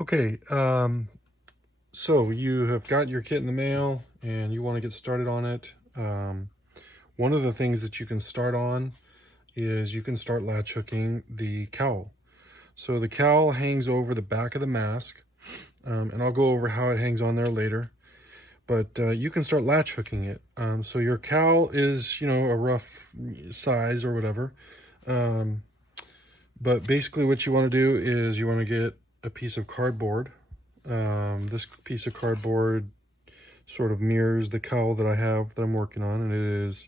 Okay, so you have got your kit in the mail and you want to get started on it. One of the things that you can start on is you can start latch hooking the cowl. So the cowl hangs over the back of the mask, and I'll go over how it hangs on there later. But you can start latch hooking it. So your cowl is, a rough size or whatever. But basically what you want to do is you want to get a piece of cardboard. This piece of cardboard sort of mirrors the cowl that I have that I'm working on, and it is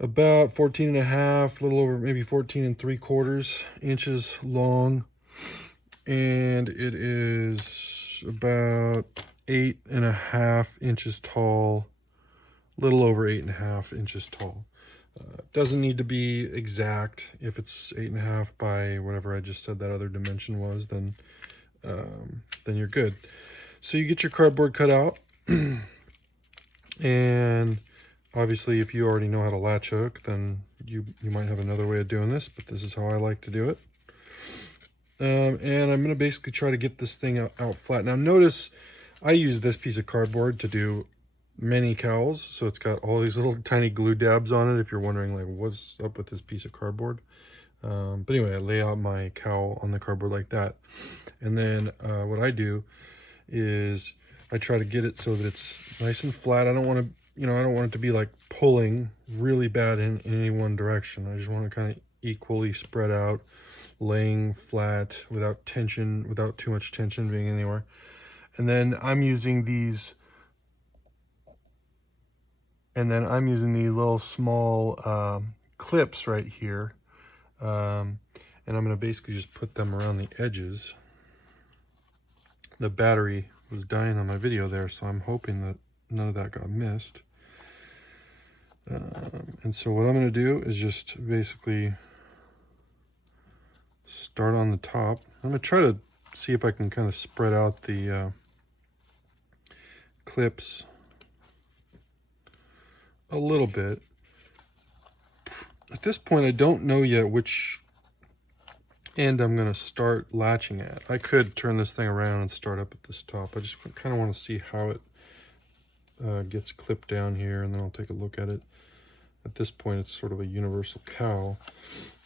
about 14 and a half, a little over maybe 14 and 3/4 inches long, and it is about 8.5 inches tall, a little over 8.5 inches tall. Doesn't need to be exact. If it's 8.5 by whatever I just said that other dimension was, then you're good. So you get your cardboard cut out, and obviously if you already know how to latch hook, then you might have another way of doing this, but this is how I like to do it. And I'm going to basically try to get this thing out flat. Now notice I use this piece of cardboard to do many cowls, so it's got all these little tiny glue dabs on it, if you're wondering like what's up with this piece of cardboard. But anyway, I lay out my cowl on the cardboard like that, and then what I do is I try to get it so that it's nice and flat. I don't want to, I don't want it to be like pulling really bad in any one direction. I just want to kind of equally spread out, laying flat without tension, without too much tension being anywhere. And then I'm using these little small clips right here. And I'm going to basically just put them around the edges. The battery was dying on my video there, so I'm hoping that none of that got missed. And so what I'm going to do is just basically start on the top. I'm going to try to see if I can kind of spread out the clips a little bit. At this point, I don't know yet which end I'm going to start latching at. I could turn this thing around and start up at this top. I just kind of want to see how it gets clipped down here, and then I'll take a look at it. At this point, it's sort of a universal cowl.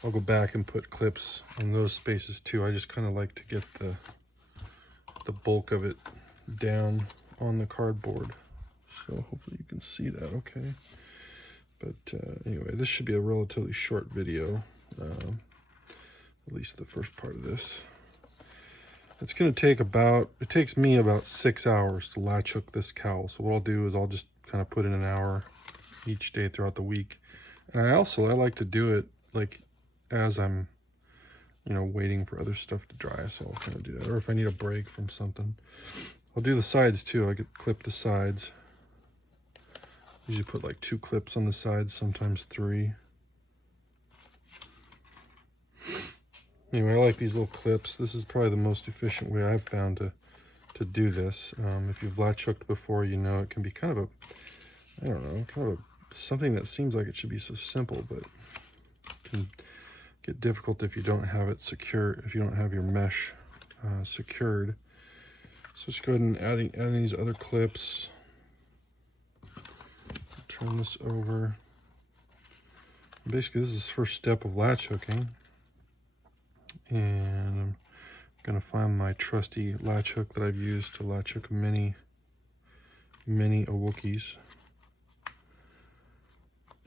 I'll go back and put clips in those spaces too. I just kind of like to get the bulk of it down on the cardboard. So hopefully you can see that okay. But anyway, this should be a relatively short video, at least the first part of this. It's going to take it takes me about 6 hours to latch hook this cowl. So what I'll do is I'll just kind of put in an hour each day throughout the week. And I like to do it like as I'm, waiting for other stuff to dry. So I'll kind of do that. Or if I need a break from something. I'll do the sides too. I could clip the sides. Usually put like 2 clips on the sides, sometimes 3. Anyway, I like these little clips. This is probably the most efficient way I've found to do this. If you've latch hooked before, it can be kind of something that seems like it should be so simple, but can get difficult if you don't have it secure, if you don't have your mesh secured. So just go ahead and add these other clips. Turn this over. Basically, this is the first step of latch hooking. And I'm going to find my trusty latch hook that I've used to latch hook many Wookiees.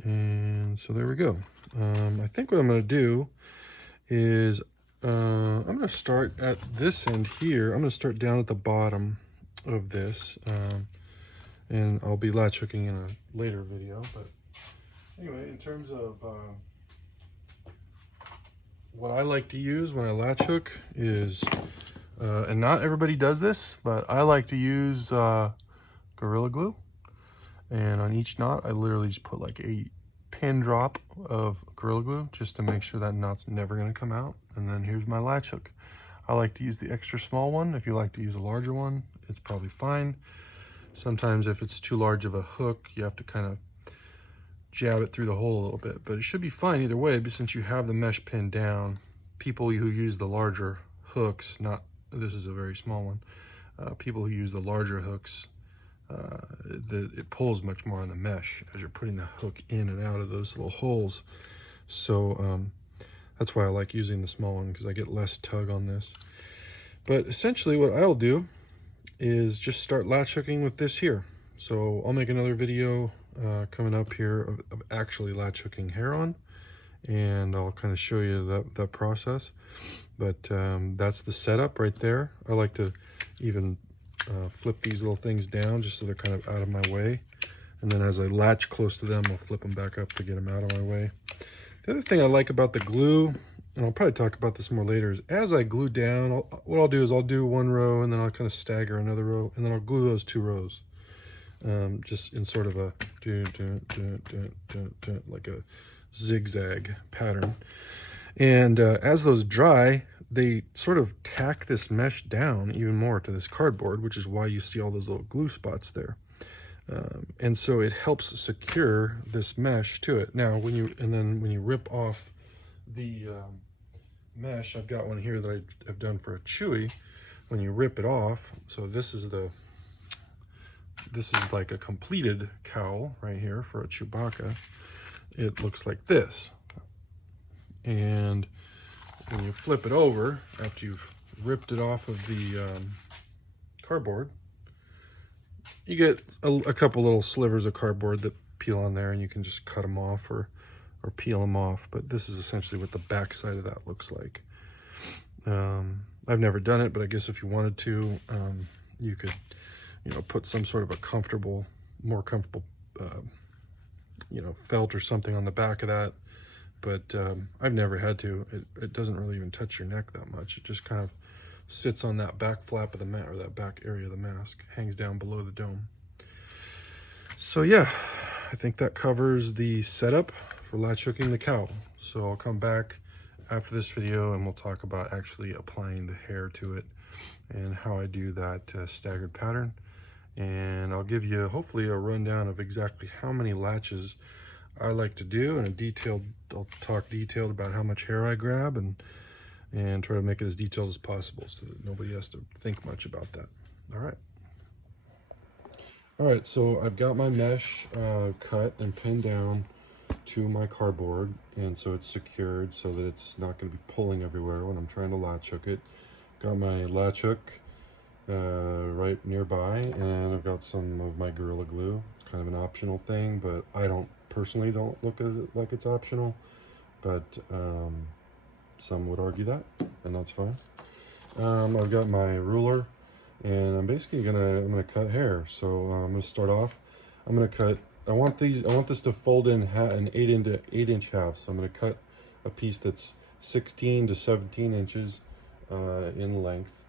And so there we go. I think what I'm going to do is I'm going to start at this end here. I'm going to start down at the bottom of this. And I'll be latch hooking in a later video. But anyway, in terms of what I like to use when I latch hook is, and not everybody does this, but I like to use Gorilla Glue. And on each knot, I literally just put like a pin drop of Gorilla Glue just to make sure that knot's never going to come out. And then here's my latch hook. I like to use the extra small one. If you like to use a larger one, it's probably fine. Sometimes if it's too large of a hook, you have to kind of jab it through the hole a little bit, but it should be fine either way. But since you have the mesh pin down, people who use the larger hooks, not this is a very small one. People who use the larger hooks, it pulls much more on the mesh as you're putting the hook in and out of those little holes. So that's why I like using the small one, because I get less tug on this. But essentially what I'll do is just start latch hooking with this here. So I'll make another video coming up here of actually latch hooking hair on, and I'll kind of show you that process. But that's the setup right there. I like to even flip these little things down just so they're kind of out of my way. And then as I latch close to them, I'll flip them back up to get them out of my way. The other thing I like about the glue, and I'll probably talk about this more later, is as I glue down, what I'll do is I'll do one row and then I'll kind of stagger another row, and then I'll glue those 2 rows. Just in sort of a like a zigzag pattern. And as those dry, they sort of tack this mesh down even more to this cardboard, which is why you see all those little glue spots there. And so it helps secure this mesh to it. Now, when you rip off the mesh, I've got one here that I've done for a Chewie. When you rip it off, so this is like a completed cowl right here for a Chewbacca. It looks like this. And when you flip it over, after you've ripped it off of the cardboard, you get a couple little slivers of cardboard that peel on there, and you can just cut them off or peel them off. But this is essentially what the back side of that looks like. I've never done it, but I guess if you wanted to, you could, put some sort of a more comfortable, felt or something on the back of that. But I've never had to. It doesn't really even touch your neck that much. It just kind of sits on that back flap of the mat, or that back area of the mask, hangs down below the dome. So yeah, I think that covers the setup for latch hooking the cowl. So I'll come back after this video and we'll talk about actually applying the hair to it and how I do that staggered pattern. And I'll give you hopefully a rundown of exactly how many latches I like to do, and I'll talk detailed about how much hair I grab, and try to make it as detailed as possible so that nobody has to think much about that. All right, so I've got my mesh cut and pinned down to my cardboard, and so it's secured so that it's not going to be pulling everywhere when I'm trying to latch hook it. Got my latch hook right nearby, and I've got some of my Gorilla Glue. It's kind of an optional thing, but I personally don't look at it like it's optional, but some would argue that, and that's fine. I've got my ruler, and I'm basically gonna cut hair. So I'm gonna start off. I'm gonna cut. I want this to fold in an 8-inch half. So I'm gonna cut a piece that's 16 to 17 inches in length.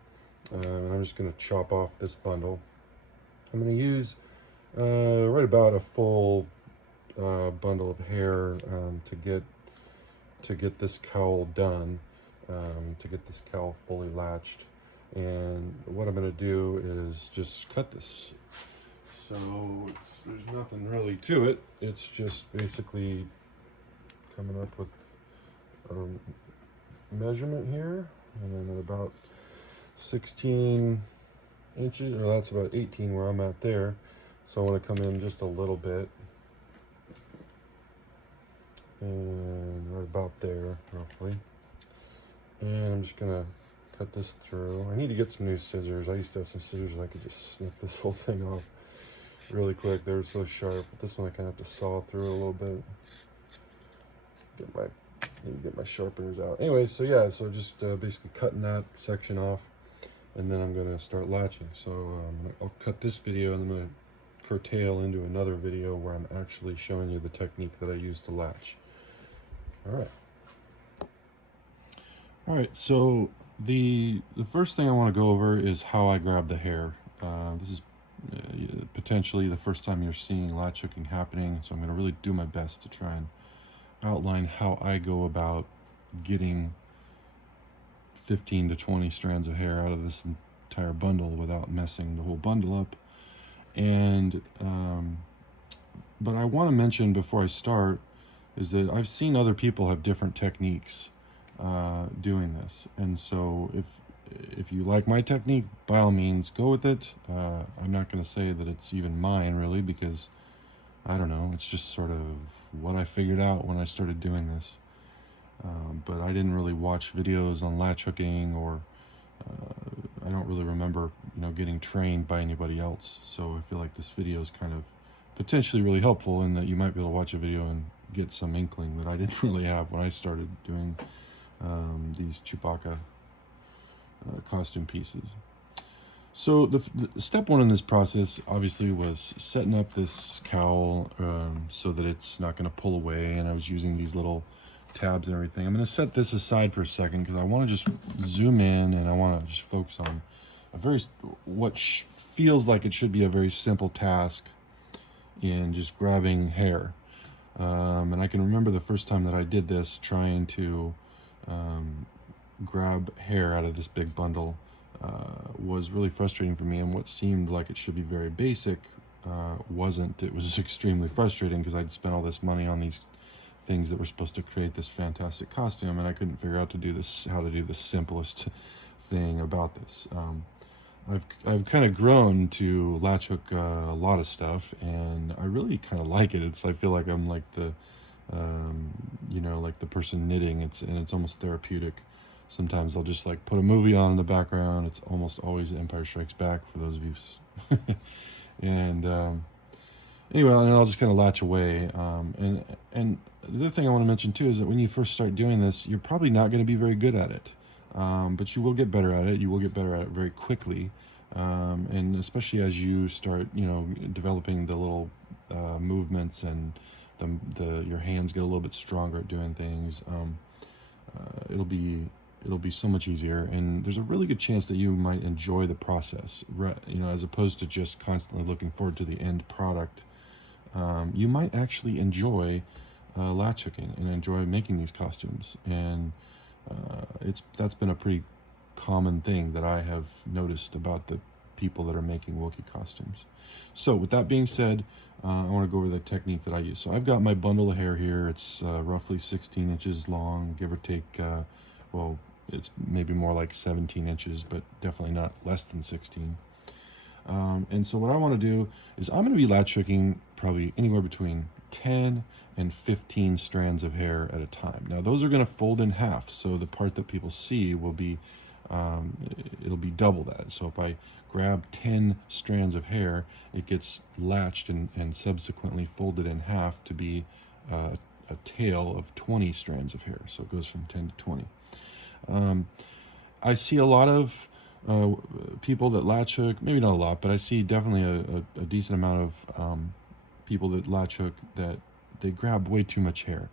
And I'm just gonna chop off this bundle. I'm gonna use right about a full bundle of hair to get this cowl done, to get this cowl fully latched. And what I'm going to do is just cut this. So there's nothing really to it. It's just basically coming up with a measurement here, and then at about 16 inches, or that's about 18 where I'm at there. So I want to come in just a little bit, and right about there roughly. And I'm just gonna cut this through. I need to get some new scissors. I used to have some scissors and I could just snip this whole thing off really quick. They were so sharp, but this one I kind of have to saw through a little bit. Need to get my sharpeners out. Anyway, so yeah, so just basically cutting that section off, and then I'm gonna start latching. So I'll cut this video, and I'm gonna curtail into another video where I'm actually showing you the technique that I use to latch. All right, so the first thing I want to go over is how I grab the hair. This is potentially the first time you're seeing latch hooking happening, so I'm going to really do my best to try and outline how I go about getting 15 to 20 strands of hair out of this entire bundle without messing the whole bundle up. And but I want to mention before I start is that I've seen other people have different techniques doing this, and so if you like my technique, by all means, go with it. I'm not going to say that it's even mine, really, because, I don't know, it's just sort of what I figured out when I started doing this. But I didn't really watch videos on latch hooking, or I don't really remember, getting trained by anybody else. So I feel like this video is kind of potentially really helpful in that you might be able to watch a video and get some inkling that I didn't really have when I started doing these Chewbacca costume pieces. So the step one in this process obviously was setting up this cowl so that it's not going to pull away, and I was using these little tabs and everything. I'm going to set this aside for a second because I want to just zoom in, and I want to just focus on what feels like it should be a very simple task in just grabbing hair. And I can remember the first time that I did this, trying to grab hair out of this big bundle was really frustrating for me, and what seemed like it should be very basic wasn't. It was extremely frustrating because I'd spent all this money on these things that were supposed to create this fantastic costume, and I couldn't figure out how to do the simplest thing about this. I've kind of grown to latch hook a lot of stuff, and I really kind of like it. I feel like I'm like the like the person knitting. It's almost therapeutic. Sometimes I'll just like put a movie on in the background. It's almost always Empire Strikes Back for those of you. And anyway, and I'll just kind of latch away. And the other thing I want to mention too is that when you first start doing this, you're probably not going to be very good at it. But you will get better at it. You will get better at it very quickly. And especially as you start, developing the little movements, and your hands get a little bit stronger at doing things. It'll be so much easier, and there's a really good chance that you might enjoy the process, as opposed to just constantly looking forward to the end product. You might actually enjoy latch hooking and enjoy making these costumes, and that's been a pretty common thing that I have noticed about the people that are making Wookiee costumes. So with that being said, I want to go over the technique that I use. So I've got my bundle of hair here. It's roughly 16 inches long, give or take. Well, it's maybe more like 17 inches, but definitely not less than 16. And so what I want to do is I'm going to be latch hooking probably anywhere between 10 and 15 strands of hair at a time. Now those are going to fold in half, so the part that people see will be it'll be double that. So if I grab 10 strands of hair, it gets latched and subsequently folded in half to be a tail of 20 strands of hair. So it goes from 10 to 20. I see a lot of people that latch hook, maybe not a lot, but I see definitely a decent amount of people that latch hook that they grab way too much hair.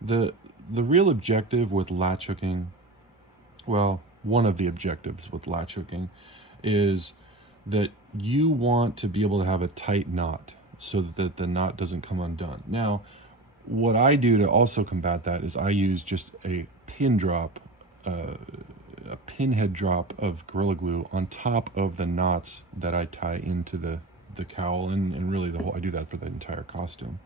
The real objective with latch hooking, well, one of the objectives with latch hooking is that you want to be able to have a tight knot so that the knot doesn't come undone. Now, what I do to also combat that is I use just a pin drop, a pinhead drop of Gorilla Glue on top of the knots that I tie into the cowl, and really I do that for the entire costume.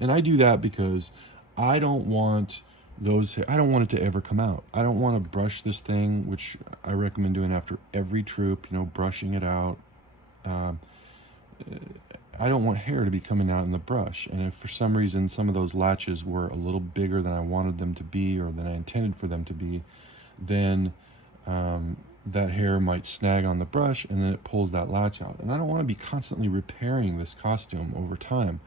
And I do that because I don't want it to ever come out. I don't want to brush this thing, which I recommend doing after every troop, brushing it out. I don't want hair to be coming out in the brush. And if for some reason some of those latches were a little bigger than I wanted them to be, or than I intended for them to be, then that hair might snag on the brush, and then it pulls that latch out. And I don't want to be constantly repairing this costume over time.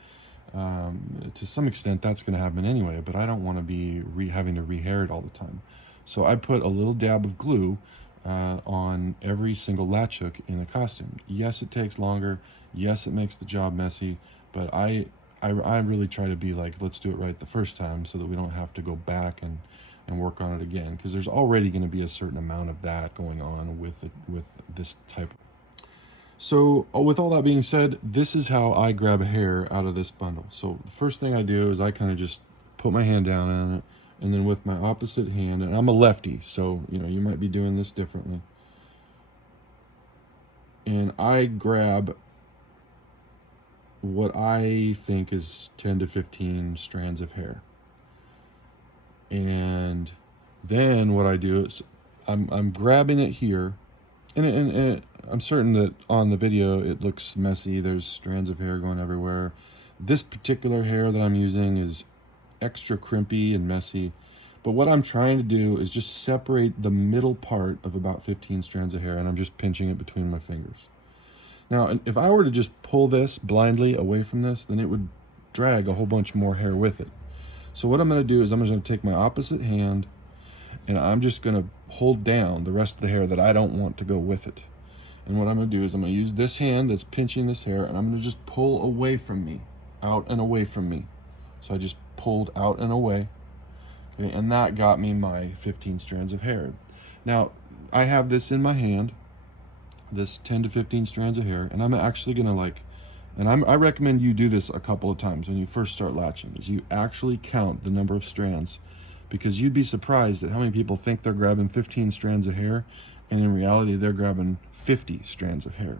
To some extent that's going to happen anyway, but I don't want to be having to rehair it all the time. So I put a little dab of glue on every single latch hook in a costume. Yes, it takes longer. Yes, it makes the job messy, but I really try to be like, let's do it right the first time so that we don't have to go back and work on it again, because there's already going to be a certain amount of that going on with this type. So with all that being said, this is how I grab hair out of this bundle. So the first thing I do is I kind of just put my hand down on it, and then with my opposite hand, and I'm a lefty, so you might be doing this differently, and I grab what I think is 10 to 15 strands of hair. And then what I do is I'm grabbing it here, and I'm certain that on the video it looks messy. There's strands of hair going everywhere. This particular hair that I'm using is extra crimpy and messy. But what I'm trying to do is just separate the middle part of about 15 strands of hair, and I'm just pinching it between my fingers. Now, if I were to just pull this blindly away from this, then it would drag a whole bunch more hair with it. So what I'm going to do is I'm just going to take my opposite hand, and I'm just going to hold down the rest of the hair that I don't want to go with it. And what I'm going to do is I'm going to use this hand that's pinching this hair, and I'm going to just pull away from me, out and away from me. So I just pulled out and away. Okay, and that got me my 15 strands of hair. Now, I have this in my hand, this 10 to 15 strands of hair, and I'm actually gonna I recommend you do this a couple of times when you first start latching, is you actually count the number of strands, because you'd be surprised at how many people think they're grabbing 15 strands of hair, and in reality they're grabbing 50 strands of hair.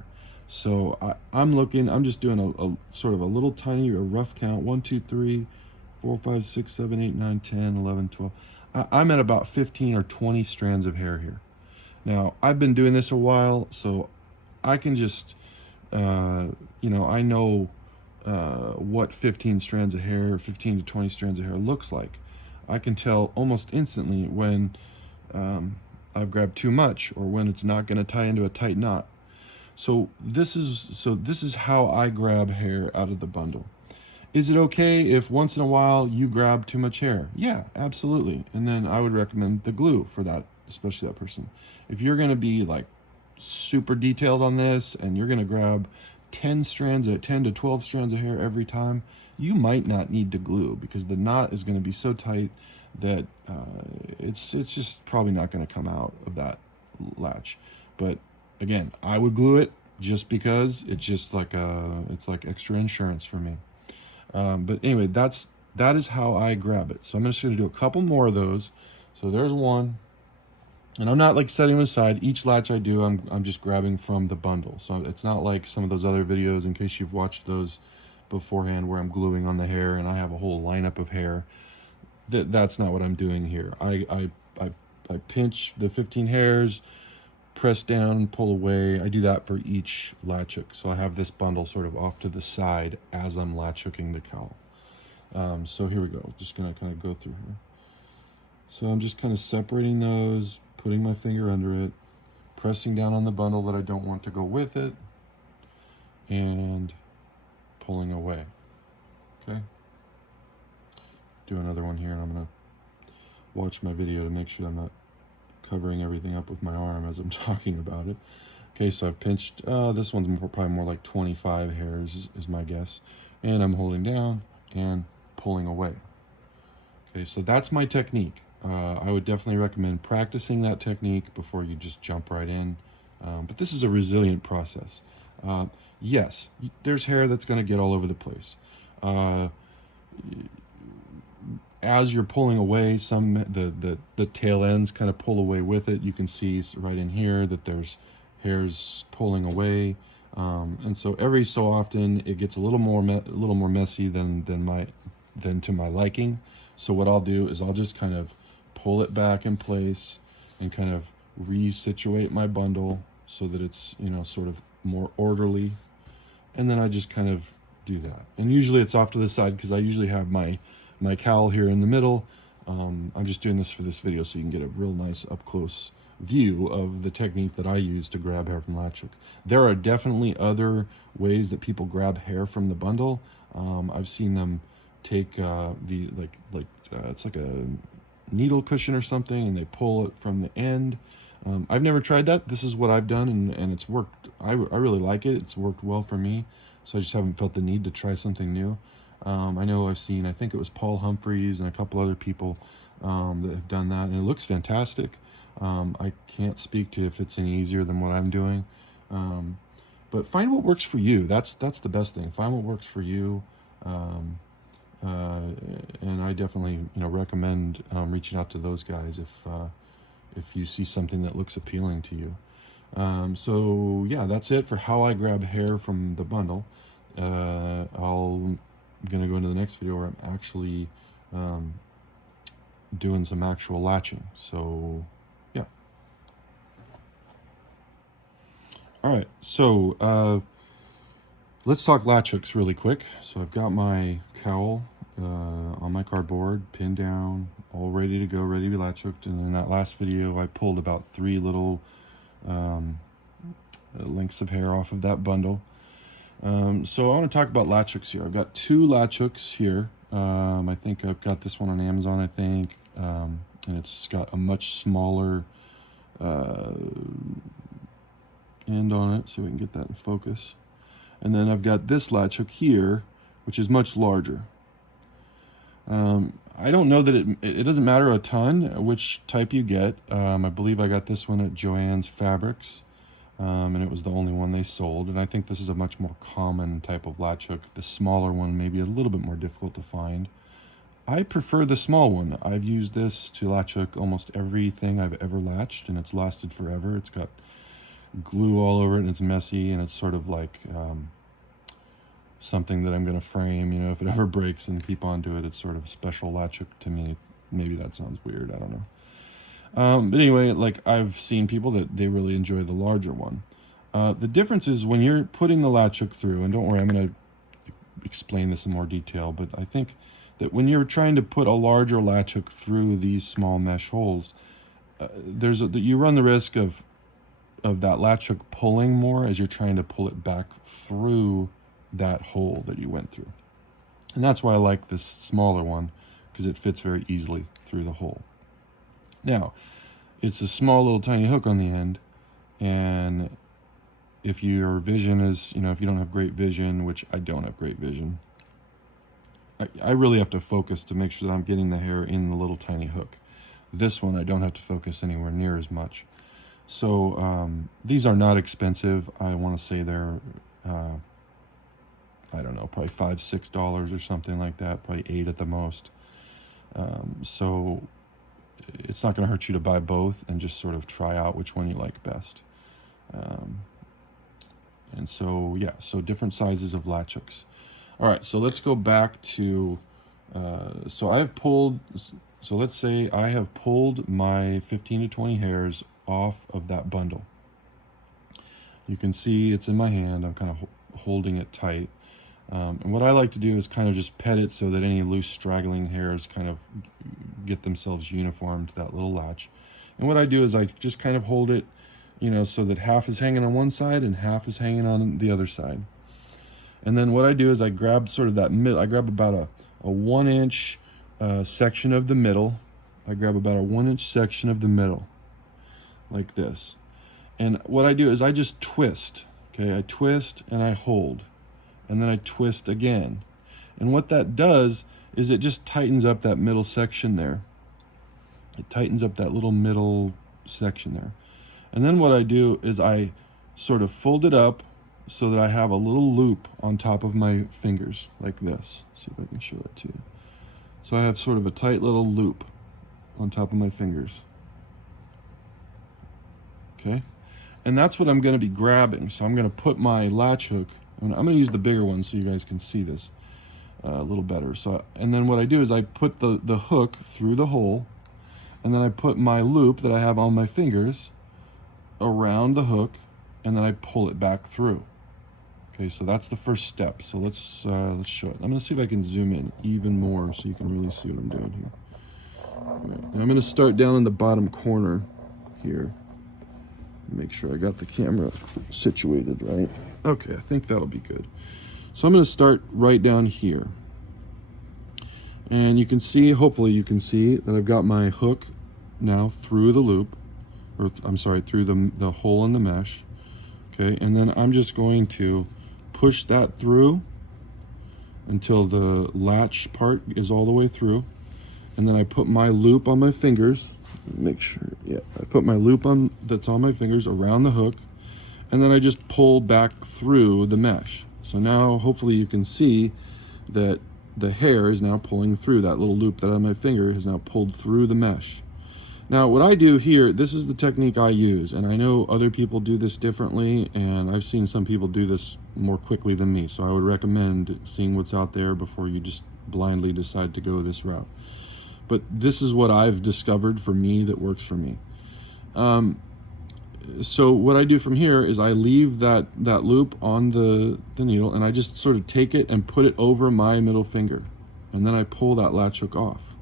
So I'm just doing a sort of a little tiny, rough count, 1, 2, 3, 4, 5, 6, 7, 8, 9, 10, 11, 12. I'm at about 15 or 20 strands of hair here. Now, I've been doing this a while, so I can just, I know what 15 strands of hair, 15 to 20 strands of hair looks like. I can tell almost instantly when I've grabbed too much or when it's not going to tie into a tight knot. So this is how I grab hair out of the bundle. Is it okay if once in a while you grab too much hair? Yeah, absolutely. And then I would recommend the glue for that, especially that person. If you're going to be like super detailed on this and you're going to grab 10 to 12 strands of hair every time, you might not need to glue, because the knot is going to be so tight that it's just probably not going to come out of that latch. But again, I would glue it just because it's just like it's like extra insurance for me. But anyway, that is how I grab it. So I'm just going to do a couple more of those. So there's one, and I'm not like setting them aside. Each latch I do, I'm just grabbing from the bundle. So it's not like some of those other videos, in case you've watched those beforehand, where I'm gluing on the hair and I have a whole lineup of hair. That's not what I'm doing here. I pinch the 15 hairs, press down, pull away. I do that for each latch hook. So I have this bundle sort of off to the side as I'm latch hooking the cowl. So here we go. Just gonna kind of go through here. So I'm just kind of separating those, putting my finger under it, pressing down on the bundle that I don't want to go with it, and pulling away. Okay. Do another one here, and I'm gonna watch my video to make sure I'm not covering everything up with my arm as I'm talking about it. Okay, so I've pinched, this one's probably more like 25 hairs is my guess. And I'm holding down and pulling away. Okay, so that's my technique. I would definitely recommend practicing that technique before you just jump right in. But this is a resilient process. Yes, there's hair that's going to get all over the place. As you're pulling away, the tail ends kind of pull away with it. You can see right in here that there's hairs pulling away, and so every so often it gets a little more messy than to my liking. So what I'll do is I'll just kind of pull it back in place and kind of resituate my bundle so that it's, sort of more orderly, and then I just kind of do that. And usually it's off to the side because I usually have my cowl here in the middle. I'm just doing this for this video so you can get a real nice up close view of the technique that I use to grab hair from latch hook. There are definitely other ways that people grab hair from the bundle. I've seen them take it's like a needle cushion or something, and they pull it from the end. I've never tried that. This is what I've done, and it's worked. I really like it. It's worked well for me, so I just haven't felt the need to try something new. I know I think it was Paul Humphreys and a couple other people that have done that, and it looks fantastic. I can't speak to if it's any easier than what I'm doing, but find what works for you. That's the best thing. Find what works for you, and I definitely recommend reaching out to those guys if you see something that looks appealing to you. So yeah, that's it for how I grab hair from the bundle. I'm going to go into the next video where I'm actually doing some actual latching. So yeah. All right, so let's talk latch hooks really quick. So I've got my cowl on my cardboard, pinned down, all ready to go, ready to be latch hooked. And in that last video, I pulled about 3 little lengths of hair off of that bundle. So I want to talk about latch hooks here. I've got 2 latch hooks here. I think I've got this one on Amazon, I think, and it's got a much smaller end on it, so we can get that in focus. And then I've got this latch hook here, which is much larger. I don't know that it doesn't matter a ton which type you get. I believe I got this one at Joann's Fabrics, and it was the only one they sold. And I think this is a much more common type of latch hook. The smaller one may be a little bit more difficult to find. I prefer the small one. I've used this to latch hook almost everything I've ever latched, and it's lasted forever. It's got glue all over it, and it's messy, and it's sort of like something that I'm going to frame, you know, if it ever breaks and keep onto it. It's sort of a special latch hook to me. Maybe that sounds weird, I don't know. But anyway, like, I've seen people that they really enjoy the larger one. The difference is when you're putting the latch hook through, and don't worry, I'm going to explain this in more detail, but I think that when you're trying to put a larger latch hook through these small mesh holes, you run the risk of that latch hook pulling more as you're trying to pull it back through that hole that you went through. And that's why I like this smaller one, because it fits very easily through the hole. Now, it's a small little tiny hook on the end, and if your vision is, you know, if you don't have great vision, which I don't have great vision, I really have to focus to make sure that I'm getting the hair in the little tiny hook. This one, I don't have to focus anywhere near as much. So these are not expensive. I want to say they're, I don't know, probably $5, $6 or something like that, probably $8 at the most. So it's not going to hurt you to buy both and just sort of try out which one you like best. And so, yeah, so different sizes of latch hooks. All right, so let's go back to, so let's say I have pulled my 15 to 20 hairs off of that bundle. You can see it's in my hand. I'm kind of holding it tight. And what I like to do is kind of just pet it so that any loose straggling hairs kind of get themselves uniform to that little latch. And what I do is I just kind of hold it, you know, so that half is hanging on one side and half is hanging on the other side. And then what I do is I grab sort of that middle. I grab about a 1-inch section of the middle. I grab about a 1-inch section of the middle, like this. And what I do is I just twist. Okay, I twist and I hold, and then I twist again. And what that does is it just tightens up that middle section there. It tightens up that little middle section there. And then what I do is I sort of fold it up so that I have a little loop on top of my fingers, like this. Let's see if I can show that to you. So I have sort of a tight little loop on top of my fingers. Okay? And that's what I'm going to be grabbing. So I'm going to put my latch hook, and I'm going to use the bigger one so you guys can see this a little better. So, and then what I do is I put the hook through the hole, and then I put my loop that I have on my fingers around the hook, and then I pull it back through. Okay, so that's the first step. So let's show it. I'm going to see if I can zoom in even more so you can really see what I'm doing here. All right, now I'm going to start down in the bottom corner here. Make sure I got the camera situated right. Okay, I think that'll be good. So I'm going to start right down here. And you can see, hopefully you can see that I've got my hook now through the loop, or I'm sorry, through the hole in the mesh. Okay, and then I'm just going to push that through until the latch part is all the way through. And then I put my loop on my fingers. Make sure, yeah, I put my loop on that's on my fingers around the hook, and then I just pull back through the mesh. So now hopefully you can see that the hair is now pulling through. That little loop that on my finger is now pulled through the mesh. Now what I do here, this is the technique I use, and I know other people do this differently, and I've seen some people do this more quickly than me, so I would recommend seeing what's out there before you just blindly decide to go this route. But this is what I've discovered for me that works for me. so what I do from here is I leave that loop on the needle, and I just sort of take it and put it over my middle finger, and then I pull that latch hook off.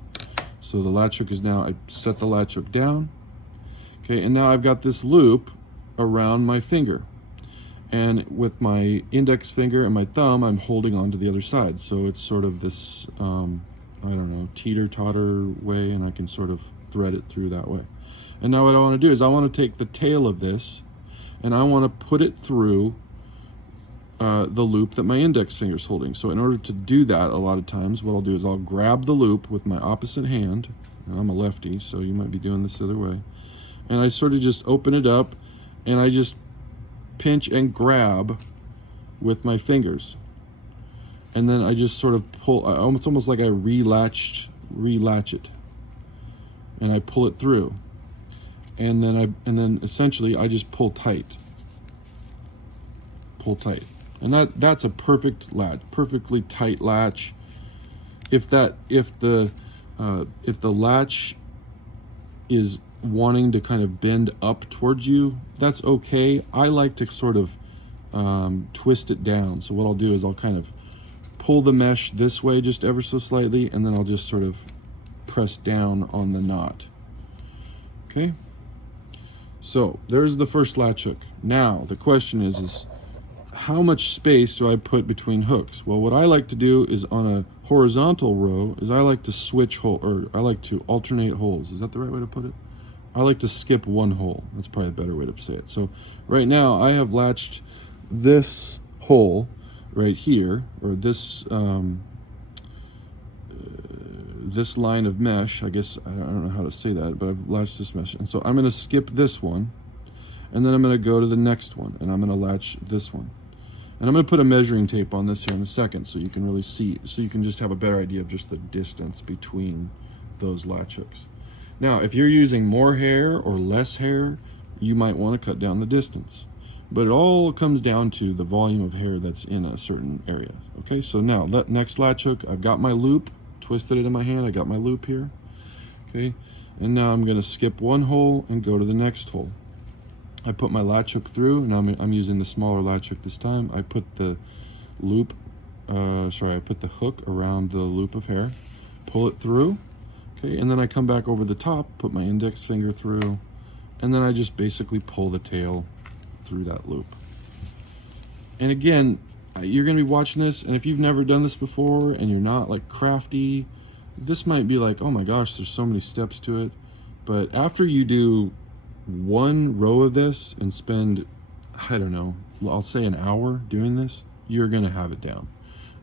So the latch hook is now, I set the latch hook down, okay, and now I've got this loop around my finger, and with my index finger and my thumb I'm holding on to the other side, so it's sort of this I don't know, teeter-totter way, and I can sort of thread it through that way. And now what I want to do is I want to take the tail of this and I want to put it through the loop that my index finger is holding. So in order to do that, a lot of times what I'll do is I'll grab the loop with my opposite hand. Now, I'm a lefty, so you might be doing this the other way. And I sort of just open it up and I just pinch and grab with my fingers. And then I just sort of pull, it's almost like I relatch it. And I pull it through. And then essentially I just pull tight. And that's a perfect latch, perfectly tight latch. If the latch is wanting to kind of bend up towards you, that's okay. I like to sort of twist it down. So what I'll do is I'll kind of pull the mesh this way just ever so slightly, and then I'll just sort of press down on the knot. Okay, so there's the first latch hook. Now the question is how much space do I put between hooks? Well, what I like to do is on a horizontal row is I like to switch hole, or I like to alternate holes. Is that the right way to put it? I like to skip one hole. That's probably a better way to say it. So right now I have latched this hole right here, or this this line of mesh. I guess I don't know how to say that, but I've latched this mesh, and so I'm going to skip this one, and then I'm going to go to the next one, and I'm going to latch this one, and I'm going to put a measuring tape on this here in a second so you can really see, so you can just have a better idea of just the distance between those latch hooks. Now if you're using more hair or less hair, you might want to cut down the distance, but it all comes down to the volume of hair that's in a certain area. Okay, so now next latch hook, I've got my loop, twisted it in my hand, I got my loop here. Okay, and now I'm going to skip one hole and go to the next hole. I put my latch hook through, and I'm using the smaller latch hook this time. I put the loop, I put the hook around the loop of hair, pull it through, okay, and then I come back over the top, put my index finger through, and then I just basically pull the tail through that loop. And again, you're going to be watching this, and if you've never done this before and you're not like crafty, this might be like, oh my gosh, there's so many steps to it. But after you do one row of this and spend, I don't know, I'll say an hour doing this, you're going to have it down.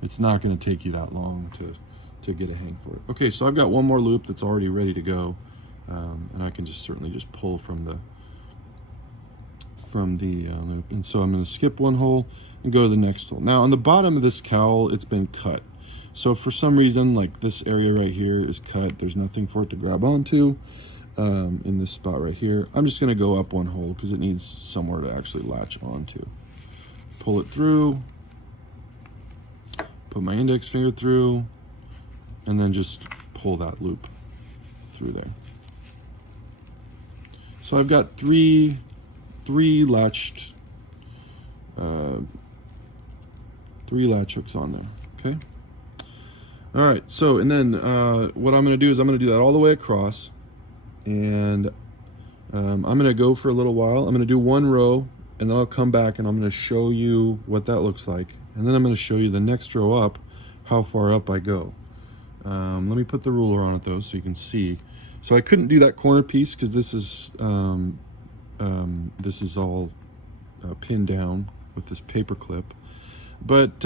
It's not going to take you that long to get a hang for it. Okay, so I've got one more loop that's already ready to go, and I can certainly just pull from the loop. And so I'm going to skip one hole and go to the next hole. Now on the bottom of this cowl, it's been cut. So for some reason, like this area right here is cut. There's nothing for it to grab onto in this spot right here. I'm just going to go up one hole because it needs somewhere to actually latch onto. Pull it through, put my index finger through, and then just pull that loop through there. So I've got three latched, three latch hooks on there. Okay. All right. So, and then what I'm going to do is I'm going to do that all the way across, and I'm going to go for a little while. I'm going to do one row, and then I'll come back and I'm going to show you what that looks like, and then I'm going to show you the next row up, how far up I go. Let me put the ruler on it though, so you can see. So I couldn't do that corner piece because this is all pinned down with this paper clip, but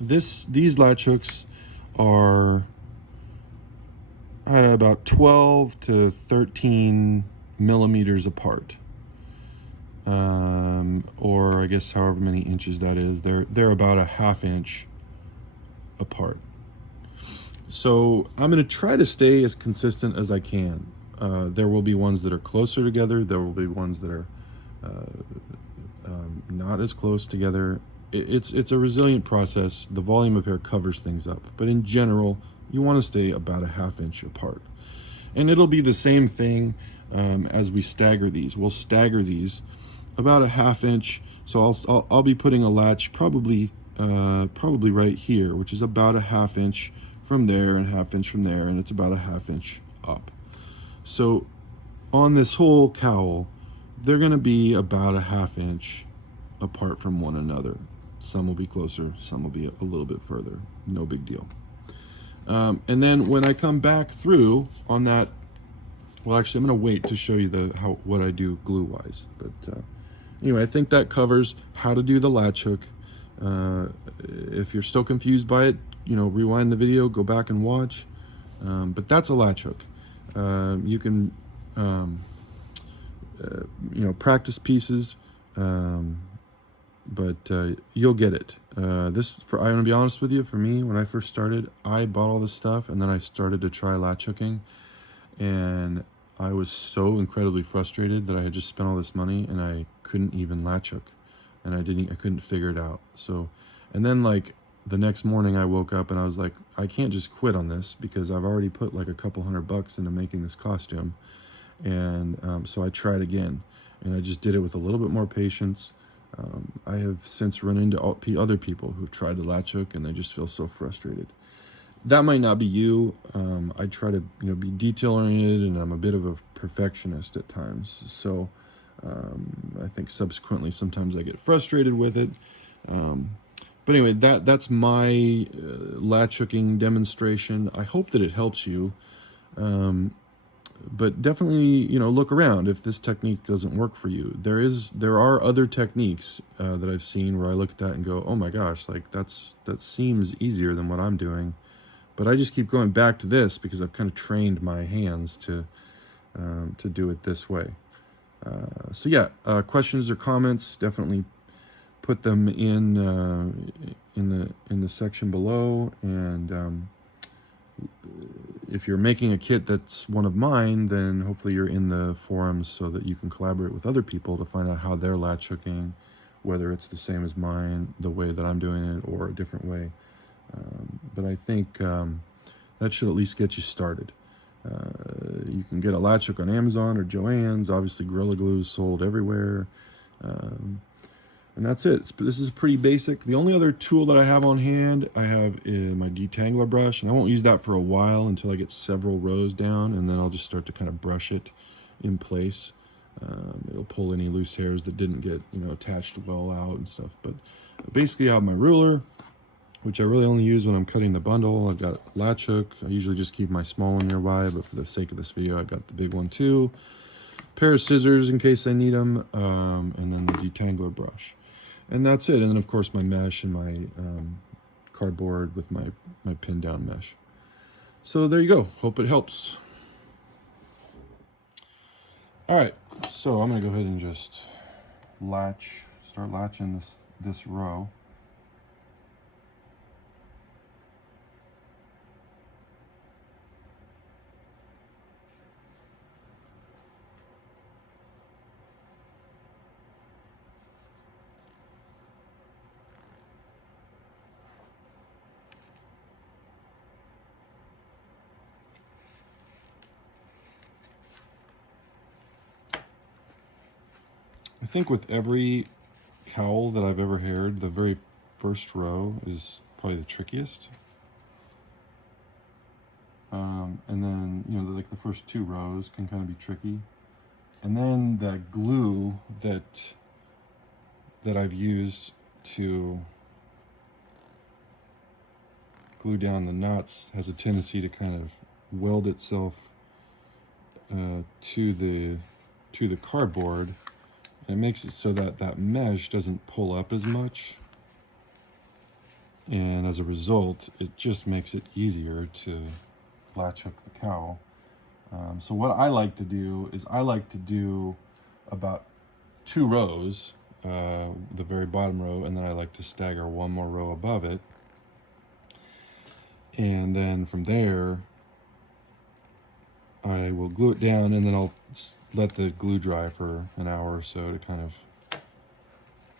these latch hooks are at about 12 to 13 millimeters apart, or I guess however many inches that is. They're about a ½ inch apart. So I'm going to try to stay as consistent as I can. There will be ones that are closer together. There will be ones that are not as close together. It's a resilient process. The volume of hair covers things up, but in general, you want to stay about a ½ inch apart. And it'll be the same thing as we stagger these. We'll stagger these about a 1/2 inch. So I'll be putting a latch probably right here, which is about a 1/2 inch from there and a 1/2 inch from there, and it's about a 1/2 inch up. So on this whole cowl, they're going to be about a 1/2 inch apart from one another. Some will be closer, some will be a little bit further. No big deal. And then when I come back through on that, well, actually, I'm going to wait to show you what I do glue-wise. But anyway, I think that covers how to do the latch hook. If you're still confused by it, rewind the video, go back and watch. But that's a latch hook. You can, practice pieces, but you'll get it. I'm gonna be honest with you, for me, when I first started, I bought all this stuff and then I started to try latch hooking, and I was so incredibly frustrated that I had just spent all this money and I couldn't even latch hook, and I couldn't figure it out. So, and then like the next morning I woke up and I was like, I can't just quit on this because I've already put like a couple $100 into making this costume. And so I tried again, and I just did it with a little bit more patience. I have since run into other people who've tried to latch hook and they just feel so frustrated. That might not be you. I try to be detail oriented, and I'm a bit of a perfectionist at times. So I think subsequently sometimes I get frustrated with it. But anyway, that's my latch hooking demonstration. I hope that it helps you. But definitely, look around if this technique doesn't work for you. There are other techniques that I've seen where I look at that and go, oh my gosh, like that seems easier than what I'm doing. But I just keep going back to this because I've kind of trained my hands to do it this way. So yeah, questions or comments, definitely put them in the section below. And if you're making a kit that's one of mine, then hopefully you're in the forums so that you can collaborate with other people to find out how they're latch hooking, whether it's the same as mine, the way that I'm doing it, or a different way. But I think that should at least get you started. You can get a latch hook on Amazon or Joann's. Obviously, Gorilla Glue is sold everywhere. And that's it. This is pretty basic. The only other tool that I have on hand, I have my detangler brush, and I won't use that for a while until I get several rows down, and then I'll just start to kind of brush it in place. It'll pull any loose hairs that didn't get attached well out and stuff. But basically I have my ruler, which I really only use when I'm cutting the bundle. I've got latch hook. I usually just keep my small one nearby, but for the sake of this video, I've got the big one too. Pair of scissors in case I need them, and then the detangler brush. And that's it. And then of course my mesh and my cardboard with my pin down mesh. So there you go. Hope it helps. All right, so I'm gonna go ahead and just start latching this row. I think with every cowl that I've ever haired, the very first row is probably the trickiest. And then, like the first 2 rows can kind of be tricky. And then the glue that I've used to glue down the nuts has a tendency to kind of weld itself to the cardboard. And it makes it so that that mesh doesn't pull up as much. And as a result, it just makes it easier to latch hook the cowl. So what I like to do is I like to do about 2 rows, the very bottom row, and then I like to stagger 1 more row above it. And then from there, I will glue it down, and then I'll let the glue dry for an hour or so to kind of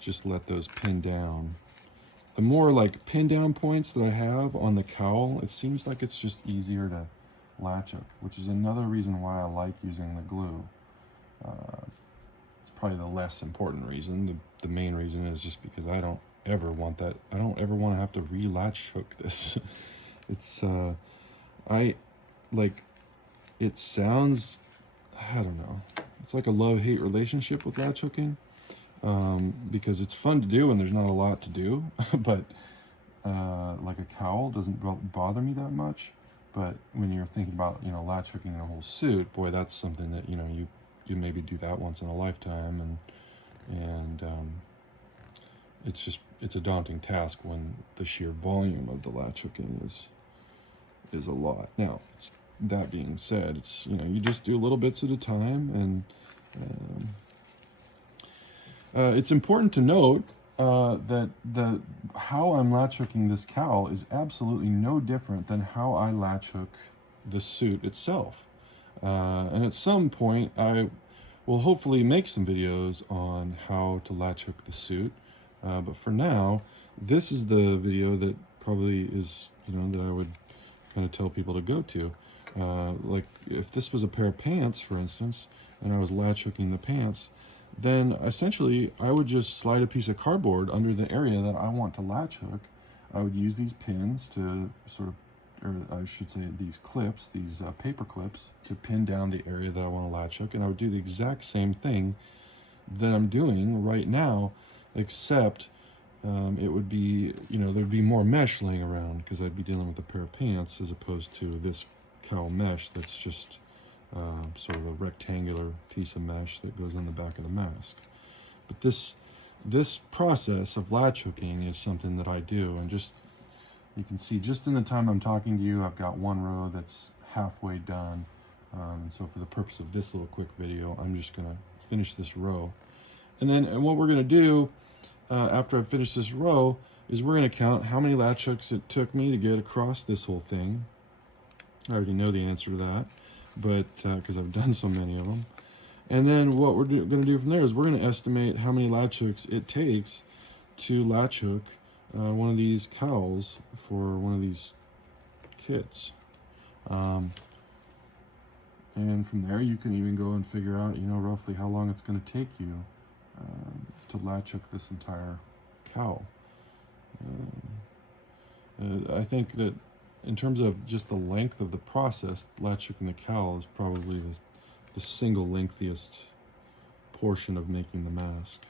just let those pin down. The more like pin down points that I have on the cowl, it seems like it's just easier to latch hook, which is another reason why I like using the glue. It's probably the less important reason. The main reason is just because I don't ever want that. I don't ever want to have to re-latch hook this. It's, it sounds, I don't know. It's like a love-hate relationship with latch hooking, because it's fun to do and there's not a lot to do, but like a cowl doesn't bother me that much. But when you're thinking about, latch hooking a whole suit, boy, that's something that, you maybe do that once in a lifetime, and it's a daunting task when the sheer volume of the latch hooking is a lot. Now, that being said, it's, you just do little bits at a time, and it's important to note that how I'm latch hooking this cowl is absolutely no different than how I latch hook the suit itself. And at some point, I will hopefully make some videos on how to latch hook the suit. But for now, this is the video that probably is, that I would kind of tell people to go to. Like if this was a pair of pants, for instance, and I was latch hooking the pants, then essentially I would just slide a piece of cardboard under the area that I want to latch hook. I would use these pins to or I should say these clips, these paper clips, to pin down the area that I want to latch hook. And I would do the exact same thing that I'm doing right now, except it would be, there'd be more mesh laying around because I'd be dealing with a pair of pants as opposed to this cowl mesh that's just sort of a rectangular piece of mesh that goes in the back of the mask. But this process of latch hooking is something that I do, and just you can see just in the time I'm talking to you, I've got one row that's halfway done. And so for the purpose of this little quick video, I'm just gonna finish this row. And what we're gonna do after I finish this row is we're gonna count how many latch hooks it took me to get across this whole thing. I already know the answer to that, but because I've done so many of them. And then what we're going to do from there is we're going to estimate how many latch hooks it takes to latch hook one of these cowls for one of these kits. And from there you can even go and figure out, roughly how long it's going to take you to latch hook this entire cowl. I think that in terms of just the length of the process, latch hooking the cowl is probably the single lengthiest portion of making the mask.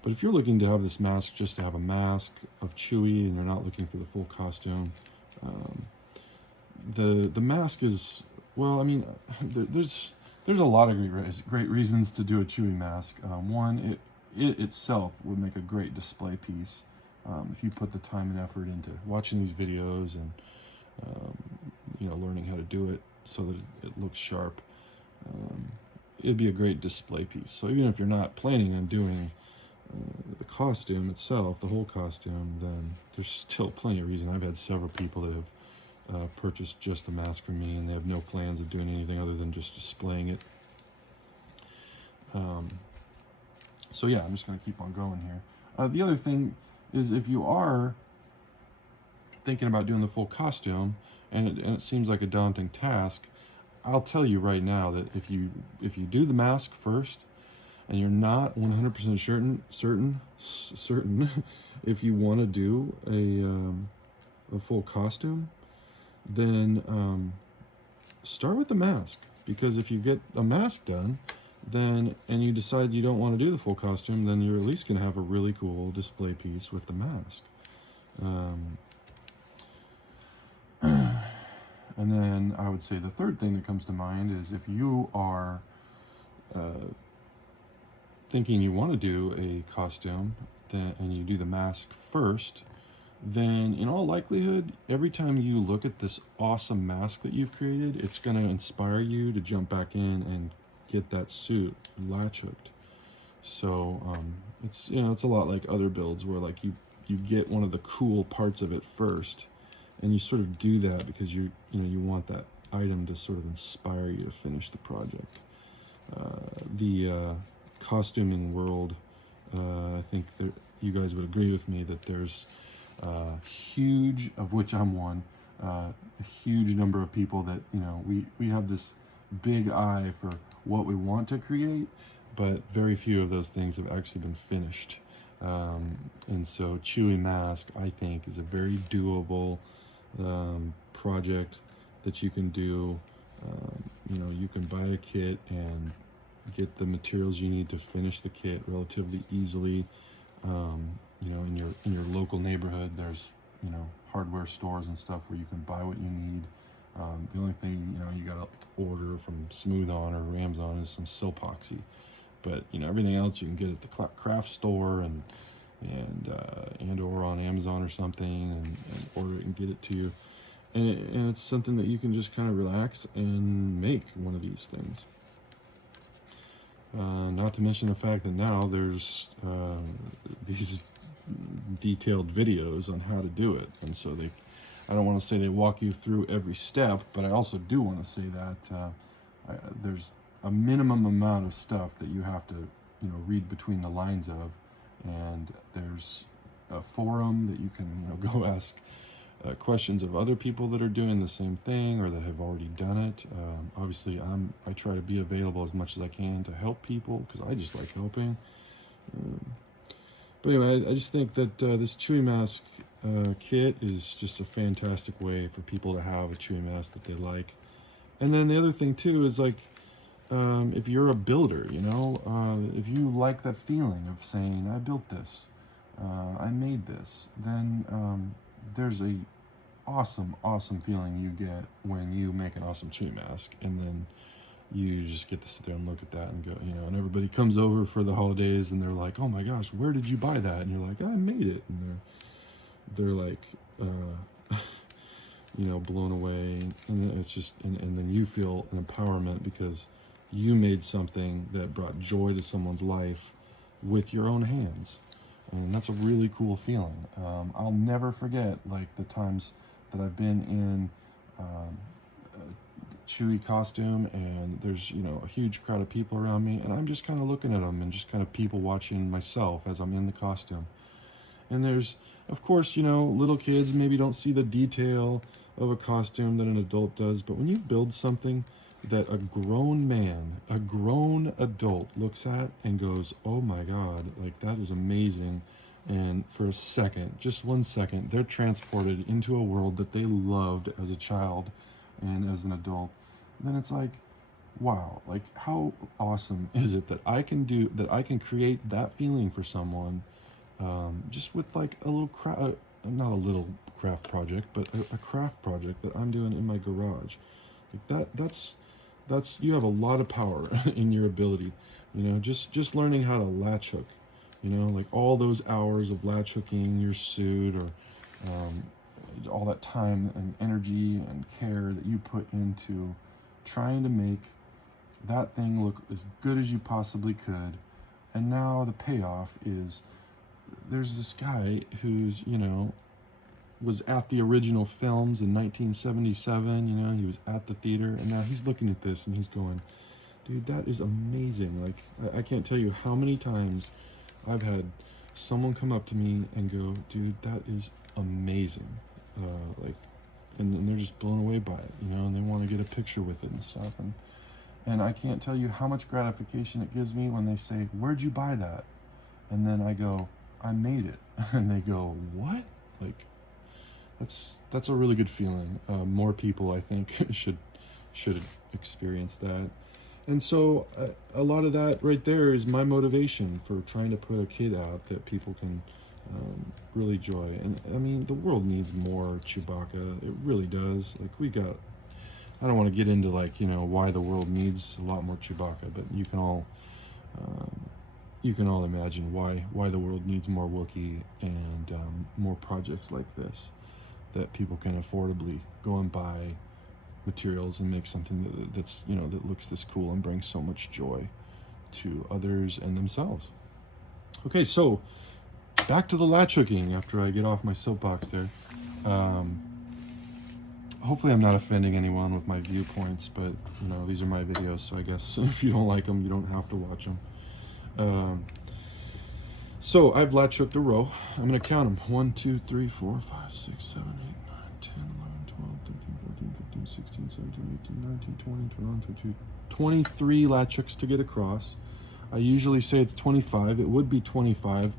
But if you're looking to have this mask just to have a mask of Chewie and you're not looking for the full costume, the mask is, well, I mean, there's a lot of great reasons to do a Chewie mask. One, it itself would make a great display piece. If you put the time and effort into watching these videos and learning how to do it so that it looks sharp, it'd be a great display piece. So even if you're not planning on doing the costume itself, the whole costume, then there's still plenty of reason. I've had several people that have purchased just the mask from me, and they have no plans of doing anything other than just displaying it. So yeah, I'm just going to keep on going here. The other thing is, if you are thinking about doing the full costume and it seems like a daunting task, I'll tell you right now that if you do the mask first and you're not 100% certain if you want to do a full costume, then start with the mask. Because if you get a mask done, and you decide you don't want to do the full costume, then you're at least going to have a really cool display piece with the mask. And then I would say the third thing that comes to mind is if you are thinking you want to do a costume and you do the mask first, then in all likelihood, every time you look at this awesome mask that you've created, it's going to inspire you to jump back in and get that suit latch hooked. So it's it's a lot like other builds where like you get one of the cool parts of it first, and you sort of do that because you want that item to sort of inspire you to finish the project. The costuming world, I think that you guys would agree with me that there's huge, of which I'm one, a huge number of people that we have this big eye for what we want to create, but very few of those things have actually been finished. And so Chewy Mask, I think, is a very doable project that you can do. You know, you can buy a kit and get the materials you need to finish the kit relatively easily. You know, in your local neighborhood, there's, you know, hardware stores and stuff where you can buy what you need. The only thing, you know, you gotta order from Smooth On or Ramzon is some Silpoxy. But, you know, everything else you can get at the craft store and or on Amazon or something, and order it and get it to you. And it's something that you can just kind of relax and make one of these things. Not to mention the fact that now there's these detailed videos on how to do it. And so I don't want to say they walk you through every step, but I also do want to say that there's a minimum amount of stuff that you have to, you know, read between the lines of. And there's a forum that you can, you know, go ask questions of other people that are doing the same thing or that have already done it. Obviously, I try to be available as much as I can to help people because I just like helping. But anyway, I just think that this Chewy Mask kit is just a fantastic way for people to have a Chewy Mask that they like. And then the other thing too is, like, if you're a builder, you know, if you like that feeling of saying, I built this, I made this, then there's a awesome feeling you get when you make an awesome Chewy Mask, and then you just get to sit there and look at that and go, you know, and everybody comes over for the holidays and they're like, oh my gosh, where did you buy that? And you're like, I made it. And they're like, you know, blown away. And it's just, and then you feel an empowerment because you made something that brought joy to someone's life with your own hands. And that's a really cool feeling. I'll never forget, like, the times that I've been in Chewy costume and there's, you know, a huge crowd of people around me, and I'm just kind of looking at them and just kind of people watching myself as I'm in the costume. And there's, of course, you know, little kids maybe don't see the detail of a costume that an adult does, but when you build something that a grown man, a grown adult looks at and goes, oh my God, like, that is amazing. And for a second, just 1 second, they're transported into a world that they loved as a child and as an adult. Then it's like, wow, like, how awesome is it that I can create that feeling for someone, just with like a little not a little craft project, but a craft project that I'm doing in my garage. Like that's you have a lot of power in your ability, you know, just learning how to latch hook, you know, like all those hours of latch hooking your suit, or all that time and energy and care that you put into trying to make that thing look as good as you possibly could. And now the payoff is, there's this guy who's, you know, was at the original films in 1977, you know, he was at the theater, and now he's looking at this and he's going, dude, that is amazing. Like, I can't tell you how many times I've had someone come up to me and go, dude, that is amazing. Like, and they're just blown away by it, you know, and they want to get a picture with it and stuff. And I can't tell you how much gratification it gives me when they say, where'd you buy that? And then I go, I made it. And they go, what? Like, that's a really good feeling. More people, I think, should experience that. And so a lot of that right there is my motivation for trying to put a kit out that people can really enjoy. And I mean, the world needs more Chewbacca. It really does. Like, I don't want to get into, like, you know, why the world needs a lot more Chewbacca, but you can all imagine why the world needs more Wookiee and more projects like this, that people can affordably go and buy materials and make something that's, you know, that looks this cool and brings so much joy to others and themselves. Okay, so back to the latch hooking after I get off my soapbox there. Hopefully I'm not offending anyone with my viewpoints, but, you know, these are my videos, so I guess if you don't like them, you don't have to watch them. So I've latch hooked a row. I'm going to count them. 1, 2, 3, 4, 5, 6, 7, 8, 9, 10, 11, 12, 13, 14, 15, 16, 17, 18, 19, 20, 21, 22, 23 latch hooks to get across. I usually say it's 25. It would be 25.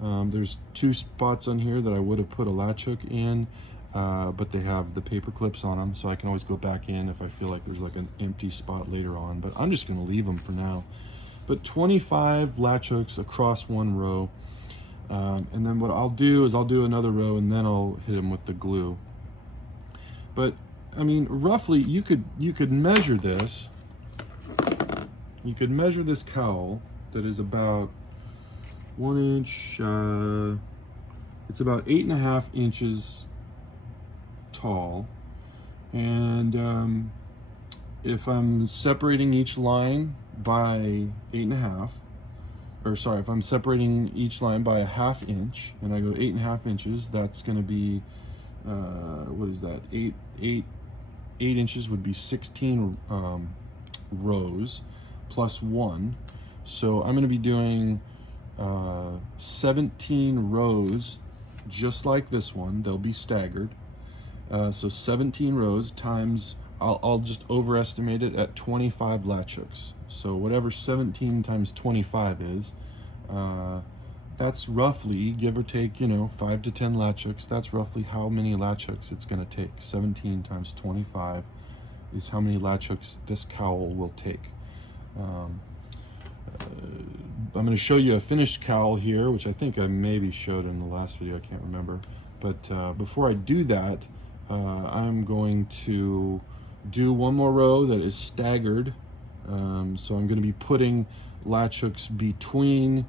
There's 2 spots on here that I would have put a latch hook in, but they have the paper clips on them, so I can always go back in if I feel like there's like an empty spot later on, but I'm just going to leave them for now. But 25 latch hooks across one row, and then what I'll do is I'll do another row and then I'll hit them with the glue. But I mean, roughly you could measure this. You could measure this cowl that is about 1 inch, it's about 8.5 inches tall. And if I'm separating each line by 8.5, or sorry, if I'm separating each line by a 1/2 inch and I go 8.5 inches, that's going to be, what is that? 8 inches would be 16 rows plus 1. So I'm going to be doing 17 rows just like this one. They'll be staggered. So 17 rows times, I'll just overestimate it at 25 latch hooks. So whatever 17 times 25 is, that's roughly, give or take, 5 to 10 latch hooks. That's roughly how many latch hooks it's going to take. 17 times 25 is how many latch hooks this cowl will take. I'm going to show you a finished cowl here, which I think I maybe showed in the last video, I can't remember. But before I do that, I'm going to do one more row that is staggered. So I'm going to be putting latch hooks between,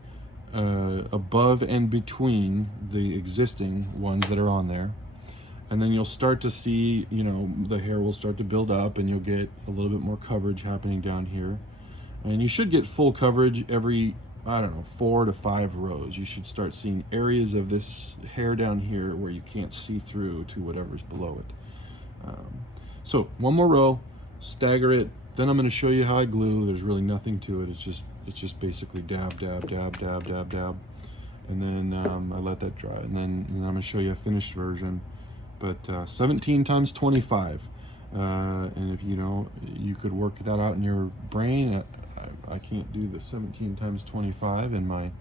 above and between the existing ones that are on there. And then you'll start to see, the hair will start to build up and you'll get a little bit more coverage happening down here. And you should get full coverage every, 4 to 5 rows. You should start seeing areas of this hair down here where you can't see through to whatever's below it. So one more row, stagger it. Then I'm going to show you how I glue. There's really nothing to it. It's just basically dab, dab, dab, dab, dab, dab. And then I let that dry. And then I'm going to show you a finished version. But 17 times 25. And if you could work that out in your brain. I can't do the 17 times 25 in my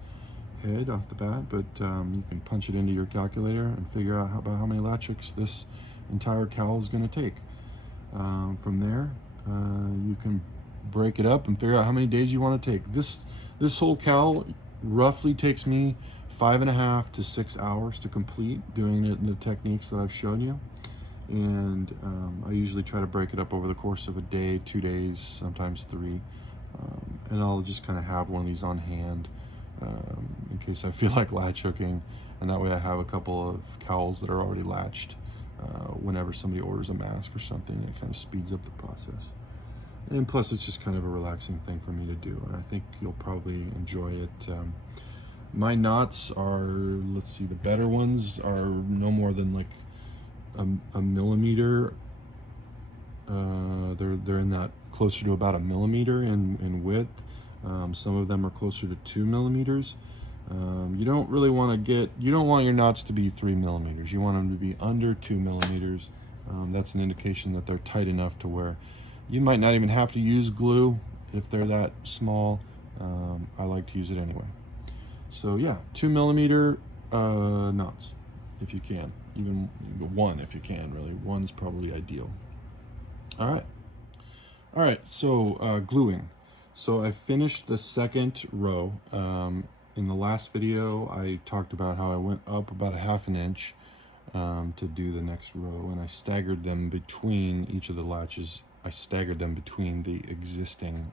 head off the bat, but you can punch it into your calculator and figure out about how many latch hooks this entire cowl is going to take. From there, you can break it up and figure out how many days you want to take. This whole cowl roughly takes me 5.5 to 6 hours to complete, doing it in the techniques that I've shown you. And I usually try to break it up over the course of a day, 2 days, sometimes 3. And I'll just kind of have one of these on hand in case I feel like latch hooking, and that way I have a couple of cowls that are already latched whenever somebody orders a mask or something. It kind of speeds up the process, and plus it's just kind of a relaxing thing for me to do, and I think you'll probably enjoy it. My knots are, let's see, the better ones are no more than like a millimeter. They're in that closer to about 1 millimeter in width. Some of them are closer to 2 millimeters. You don't really want to you don't want your knots to be 3 millimeters. You want them to be under 2 millimeters. That's an indication that they're tight enough to where you might not even have to use glue if they're that small. I like to use it anyway. So yeah, 2 millimeter knots if you can. Even 1 if you can, really. 1's probably ideal. All right, so gluing. So I finished the second row. In the last video, I talked about how I went up about 1/2 inch to do the next row, and I staggered them between each of the latches. I staggered them between the existing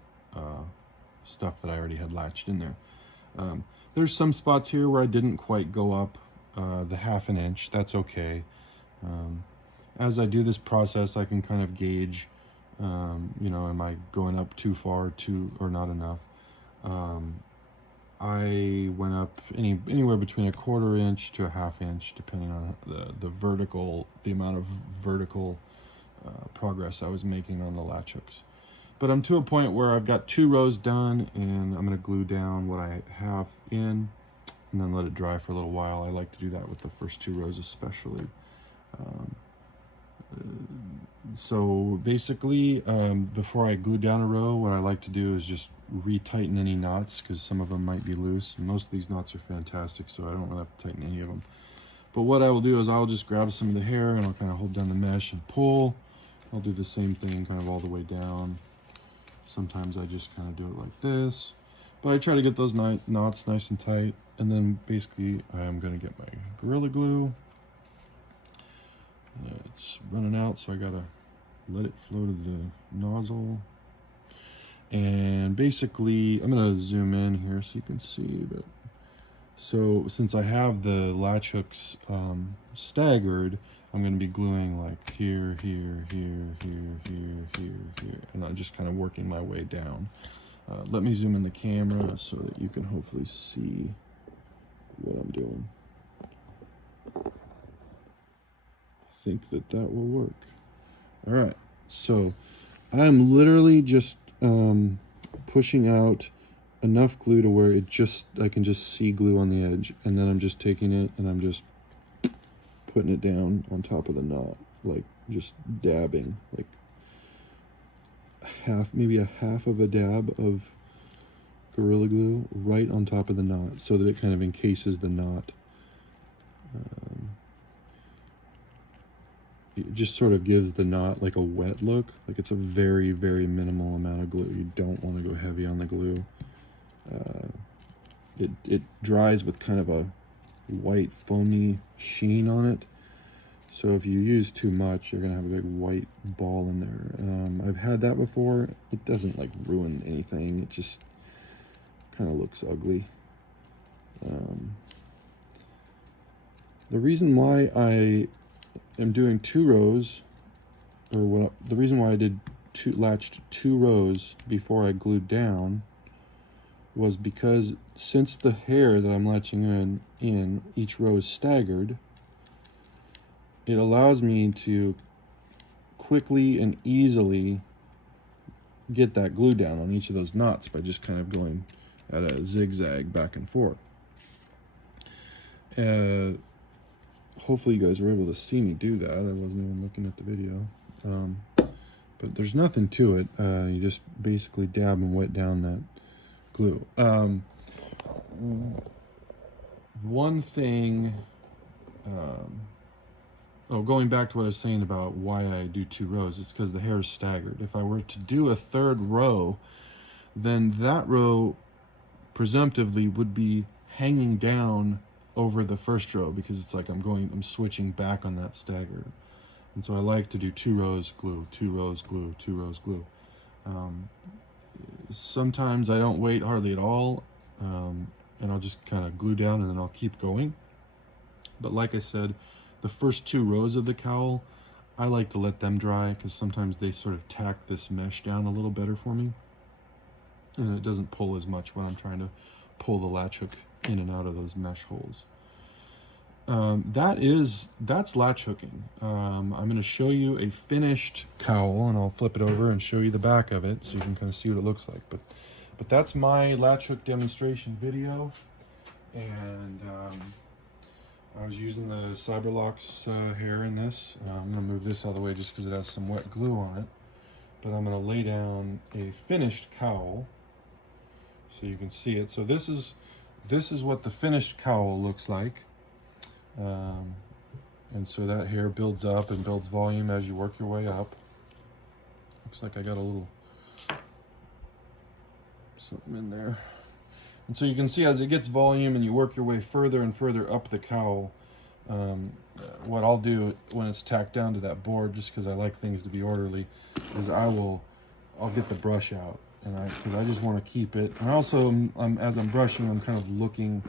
stuff that I already had latched in there. There's some spots here where I didn't quite go up the 1/2 inch. That's okay. As I do this process, I can kind of gauge, am I going up too far, or not enough? I went up anywhere between 1/4 inch to 1/2 inch, depending on the amount of vertical progress I was making on the latch hooks. But I'm to a point where I've got 2 rows done, and I'm going to glue down what I have in, and then let it dry for a little while. I like to do that with the first 2 rows especially. So basically, before I glue down a row, what I like to do is just retighten any knots, because some of them might be loose. And most of these knots are fantastic, so I don't really have to tighten any of them. But what I will do is I'll just grab some of the hair and I'll kind of hold down the mesh and pull. I'll do the same thing kind of all the way down. Sometimes I just kind of do it like this. But I try to get those knots nice and tight. And then basically I'm going to get my Gorilla Glue. It's running out, so I got to let it flow to the nozzle. And basically, I'm going to zoom in here so you can see. But so since I have the latch hooks staggered, I'm going to be gluing like here, here, here, here, here, here, here, and I'm just kind of working my way down. Let me zoom in the camera so that you can hopefully see what I'm doing. I think that will work. All right, so I'm literally just pushing out enough glue to where I can just see glue on the edge, and then I'm just taking it and I'm just putting it down on top of the knot, like just dabbing, like maybe a half of a dab of Gorilla Glue right on top of the knot, so that it kind of encases the knot. It just sort of gives the knot like a wet look, like it's a very, very minimal amount of glue. You don't want to go heavy on the glue. It dries with kind of a white foamy sheen on it. So if you use too much, you're gonna have a big white ball in there. I've had that before. It doesn't like ruin anything. It just kind of looks ugly. The reason why I am doing 2 rows, or the reason why I did latched 2 rows before I glued down, was because since the hair that I'm latching in each row is staggered, it allows me to quickly and easily get that glue down on each of those knots by just kind of going at a zigzag back and forth. Hopefully you guys were able to see me do that. I wasn't even looking at the video. But there's nothing to it. You just basically dab and wet down that glue. One thing, going back to what I was saying about why I do 2 rows, it's because the hair is staggered. If I were to do a 3rd row, then that row presumptively would be hanging down over the 1st row, because it's like I'm switching back on that stagger. And so I like to do 2 rows glue, 2 rows glue, 2 rows glue. Sometimes I don't wait hardly at all, and I'll just kind of glue down and then I'll keep going. But like I said, the first 2 rows of the cowl, I like to let them dry, because sometimes they sort of tack this mesh down a little better for me, and it doesn't pull as much when I'm trying to pull the latch hook in and out of those mesh holes. That's latch hooking. I'm going to show you a finished cowl, and I'll flip it over and show you the back of it so you can kind of see what it looks like. But that's my latch hook demonstration video, and I was using the Cyberlocks hair in this. I'm going to move this out of the way just because it has some wet glue on it. But I'm going to lay down a finished cowl so you can see it. So this is what the finished cowl looks like. And so that hair builds up and builds volume as you work your way up. Looks like I got a little something in there. And so you can see as it gets volume and you work your way further and further up the cowl, what I'll do when it's tacked down to that board, just because I like things to be orderly, is I'll get the brush out, and because I just want to keep it. And also, as I'm brushing, I'm kind of looking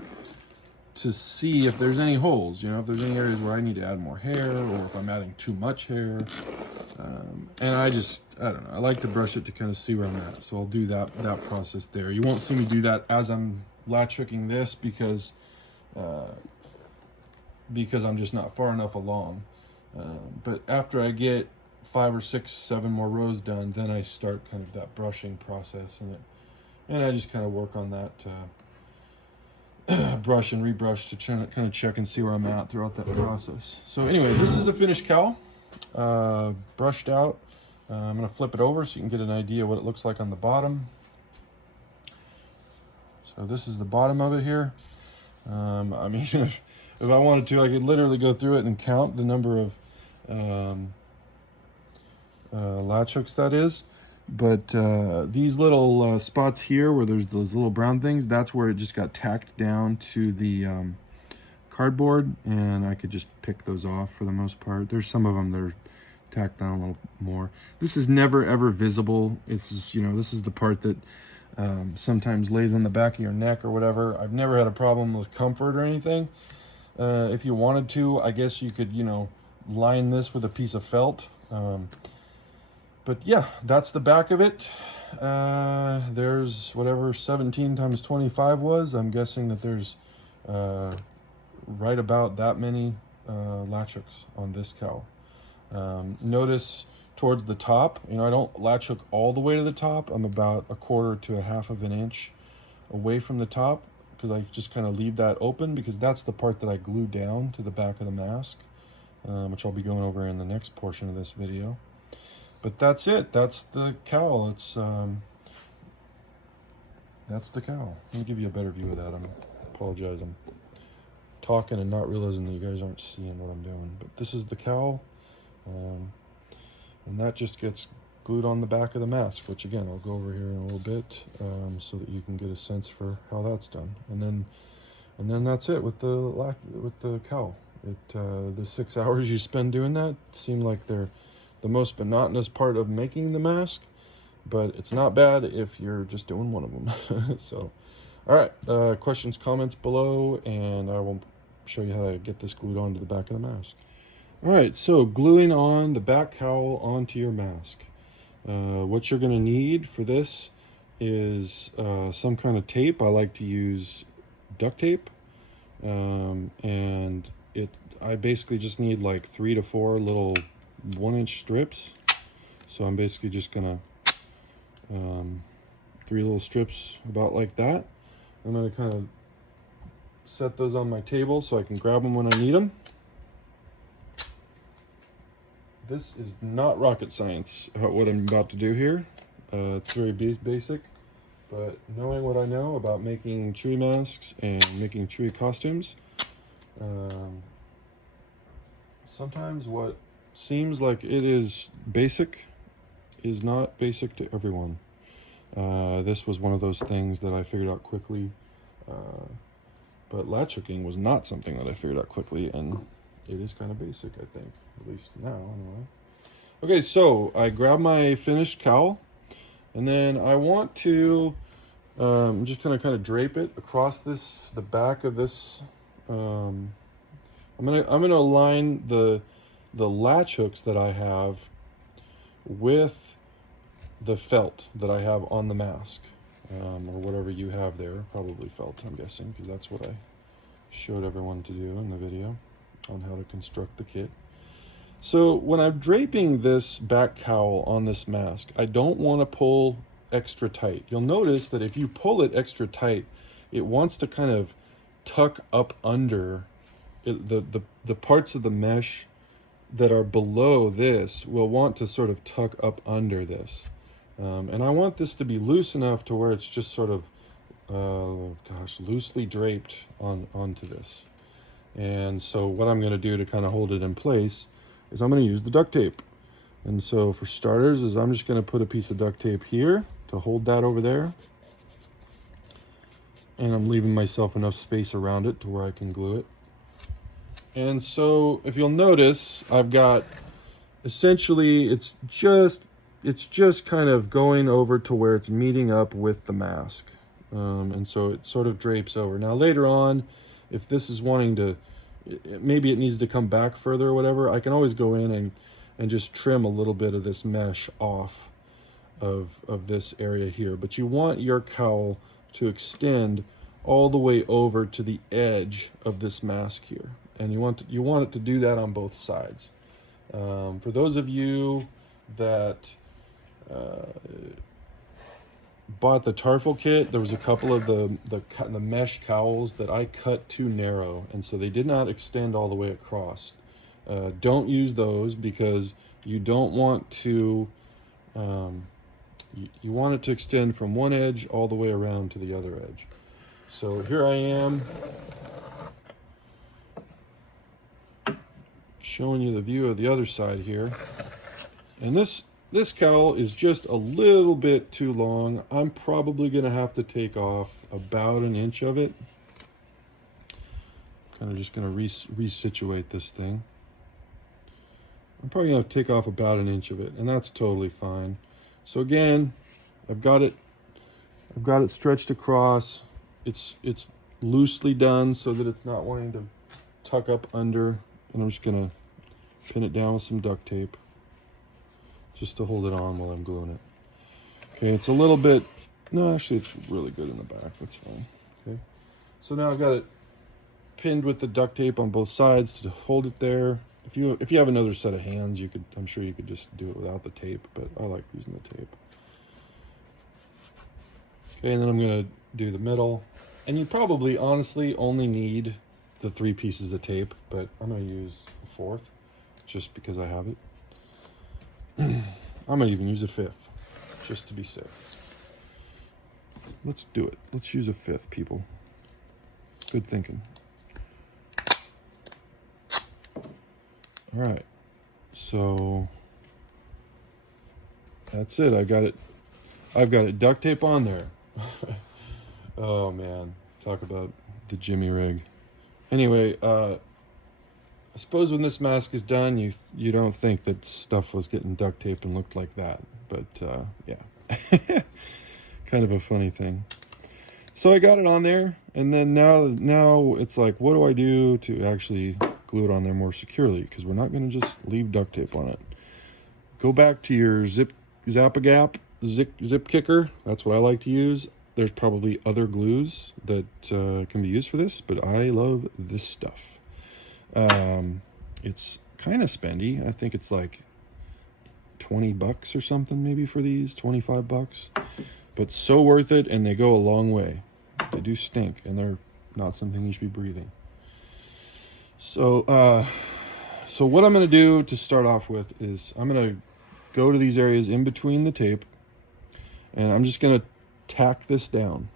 to see if there's any holes, if there's any areas where I need to add more hair, or if I'm adding too much hair. And I don't know, I like to brush it to kind of see where I'm at. So I'll do that process there. You won't see me do that as I'm latch hooking this, because I'm just not far enough along. But after I get 5 or 6, 7 more rows done, then I start kind of that brushing process, and I just kind of work on that brush and rebrush to kind of check and see where I'm at throughout that process. So anyway, this is the finished cowl. brushed out. I'm going to flip it over so you can get an idea what it looks like on the bottom. So this is the bottom of it here. I mean, if I wanted to, I could literally go through it and count the number of latch hooks that is. But these little spots here where there's those little brown things, that's where it just got tacked down to the cardboard, and I could just pick those off for the most part. There's some of them that are tacked down a little more. This is never ever visible. It's just, you know, this is the part that sometimes lays on the back of your neck or whatever. I've never had a problem with comfort or anything. If you wanted to, I guess you could, you know, line this with a piece of felt. But yeah, that's the back of it. There's whatever 17 times 25 was. I'm guessing that there's right about that many latch hooks on this cowl. Notice towards the top, you know, I don't latch hook all the way to the top. I'm about 1/4 to 1/2 of an inch away from the top, because I just kind of leave that open, because that's the part that I glue down to the back of the mask, which I'll be going over in the next portion of this video. But that's it. That's the cowl. That's the cowl. Let me give you a better view of that. I apologize. I'm talking and not realizing that you guys aren't seeing what I'm doing. But this is the cowl. And that just gets glued on the back of the mask, which again, I'll go over here in a little bit so that you can get a sense for how that's done. And then that's it with the cowl. The 6 hours you spend doing that seem like they're the most monotonous part of making the mask, but it's not bad if you're just doing one of them. So, all right, questions, comments below, and I will show you how to get this glued onto the back of the mask. All right, so gluing on the back cowl onto your mask. What you're gonna need for this is some kind of tape. I like to use duct tape, and I basically just need like 3 to 4 little 1-inch strips. So I'm basically just gonna 3 little strips about like that. I'm gonna kind of set those on my table so I can grab them when I need them. This is not rocket science, what I'm about to do here. It's very basic, but knowing what I know about making Chewie masks and making Chewie costumes, sometimes what seems like it is basic is not basic to everyone. This was one of those things that I figured out quickly, but latch hooking was not something that I figured out quickly, and it is kind of basic, I think, at least now anyway. Okay, so I grab my finished cowl, and then I want to just kind of drape it across the back of this. I'm gonna align the latch hooks that I have with the felt that I have on the mask, or whatever you have there, probably felt, I'm guessing, because that's what I showed everyone to do in the video on how to construct the kit. So when I'm draping this back cowl on this mask, I don't want to pull extra tight. You'll notice that if you pull it extra tight, it wants to kind of tuck up under it. The parts of the mesh that are below this will want to sort of tuck up under this. And I want this to be loose enough to where it's just sort of, loosely draped onto this. And so what I'm going to do to kind of hold it in place is I'm going to use the duct tape. And so for starters is I'm just going to put a piece of duct tape here to hold that over there. And I'm leaving myself enough space around it to where I can glue it. And so if you'll notice, I've got essentially, it's just kind of going over to where it's meeting up with the mask. And so it sort of drapes over. Now later on, if this is wanting to, maybe it needs to come back further or whatever, I can always go in and just trim a little bit of this mesh off of this area here. But you want your cowl to extend all the way over to the edge of this mask here. And you want it to do that on both sides. For those of you that bought the Tarful kit, there was a couple of the mesh cowls that I cut too narrow, and so they did not extend all the way across. Don't use those because you don't want to, you want it to extend from one edge all the way around to the other edge. So here I am showing you the view of the other side here. And this cowl is just a little bit too long. I'm probably going to have to take off about an inch of it. Kind of just going to resituate this thing. I'm probably going to take off about an inch of it, and that's totally fine. So again, I've got it stretched across. It's loosely done so that it's not wanting to tuck up under, and I'm just going to pin it down with some duct tape just to hold it on while I'm gluing it. Okay, it's a little bit, no, actually it's really good in the back, that's fine. Okay, so now I've got it pinned with the duct tape on both sides to hold it there. If you have another set of hands, you could, I'm sure you could just do it without the tape, but I like using the tape. Okay, and then I'm gonna do the middle. And you probably honestly only need the 3 pieces of tape, but I'm gonna use a 4th just because I have it. I'm gonna even use a 5th just to be safe. Let's do it. Let's use a 5th, people. Good thinking. All right, so that's it. I've got it duct tape on there. Oh man, talk about the Jimmy rig. Anyway, I suppose when this mask is done, you don't think that stuff was getting duct taped and looked like that, but yeah, kind of a funny thing. So I got it on there, and then now it's like, what do I do to actually glue it on there more securely? Because we're not going to just leave duct tape on it. Go back to your zip kicker. That's what I like to use. There's probably other glues that can be used for this, but I love this stuff. It's kind of spendy. I think it's like $20 or something maybe for these, $25, but so worth it, and they go a long way. They do stink, and they're not something you should be breathing. So what I'm going to do to start off with is I'm going to go to these areas in between the tape, and I'm just going to tack this down.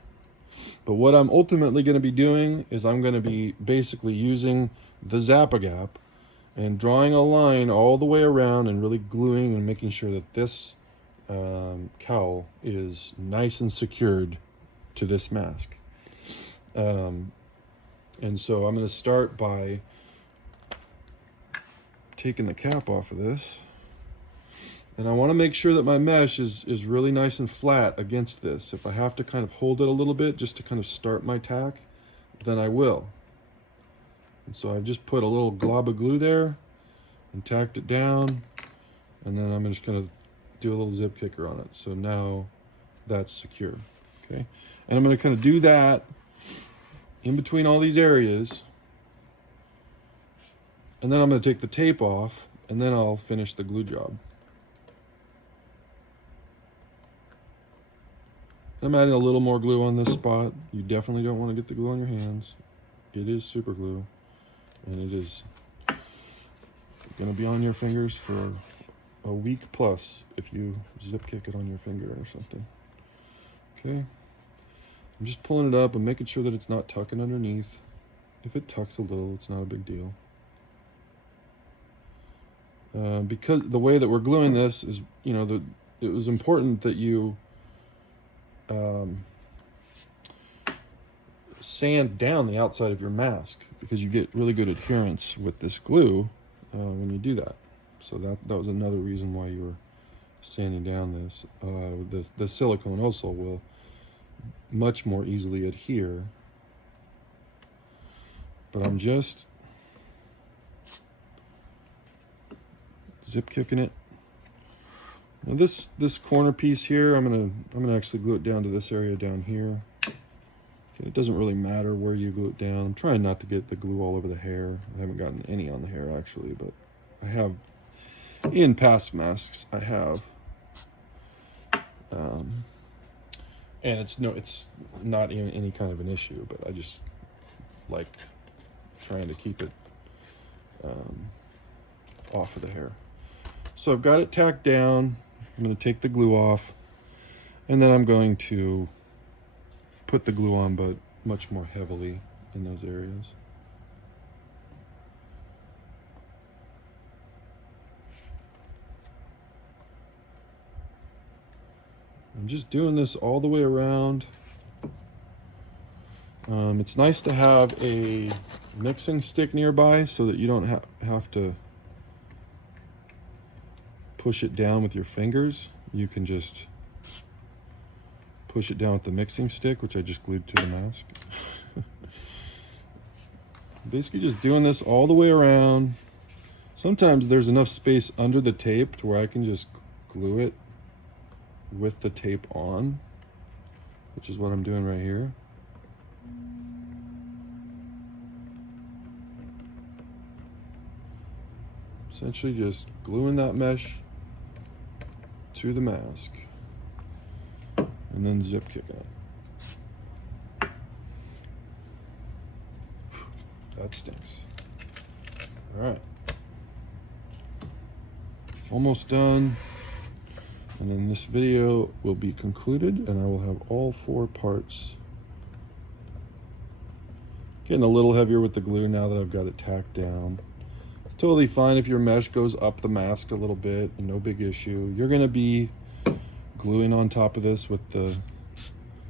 But what I'm ultimately going to be doing is I'm going to be basically using the Zap-A-Gap and drawing a line all the way around and really gluing and making sure that this cowl is nice and secured to this mask. And so I'm going to start by taking the cap off of this, and I want to make sure that my mesh is really nice and flat against this. If I have to kind of hold it a little bit just to kind of start my tack, then I will. And so I've just put a little glob of glue there and tacked it down, and then I'm just going to do a little zip kicker on it. So now that's secure. Okay, and I'm going to kind of do that in between all these areas, and then I'm going to take the tape off, and then I'll finish the glue job. I'm adding a little more glue on this spot. You definitely don't want to get the glue on your hands. It is super glue, and it is going to be on your fingers for a week plus if you zip kick it on your finger or something. Okay, I'm just pulling it up and making sure that it's not tucking underneath. If it tucks a little, it's not a big deal. Because the way that we're gluing this is, you know, it was important that you sand down the outside of your mask, because you get really good adherence with this glue when you do that. So that was another reason why you were sanding down this. The silicone also will much more easily adhere, but I'm just zip kicking it. Now this corner piece here, I'm gonna actually glue it down to this area down here. Okay, it doesn't really matter where you glue it down. I'm trying not to get the glue all over the hair. I haven't gotten any on the hair actually, but I have in past masks. I have, and it's not even any kind of an issue. But I just like trying to keep it off of the hair. So I've got it tacked down. I'm going to take the glue off, and then I'm going to put the glue on, but much more heavily in those areas. I'm just doing this all the way around. It's nice to have a mixing stick nearby so that you don't have to push it down with your fingers. You can just push it down with the mixing stick, which I just glued to the mask. Basically just doing this all the way around. Sometimes there's enough space under the tape to where I can just glue it with the tape on, which is what I'm doing right here. Essentially just gluing that mesh to the mask and then zip kicking it. That stinks. All right. Almost done. And then this video will be concluded and I will have all 4 parts. Getting a little heavier with the glue now that I've got it tacked down. It's totally fine if your mesh goes up the mask a little bit, no big issue. You're gonna be gluing on top of this with the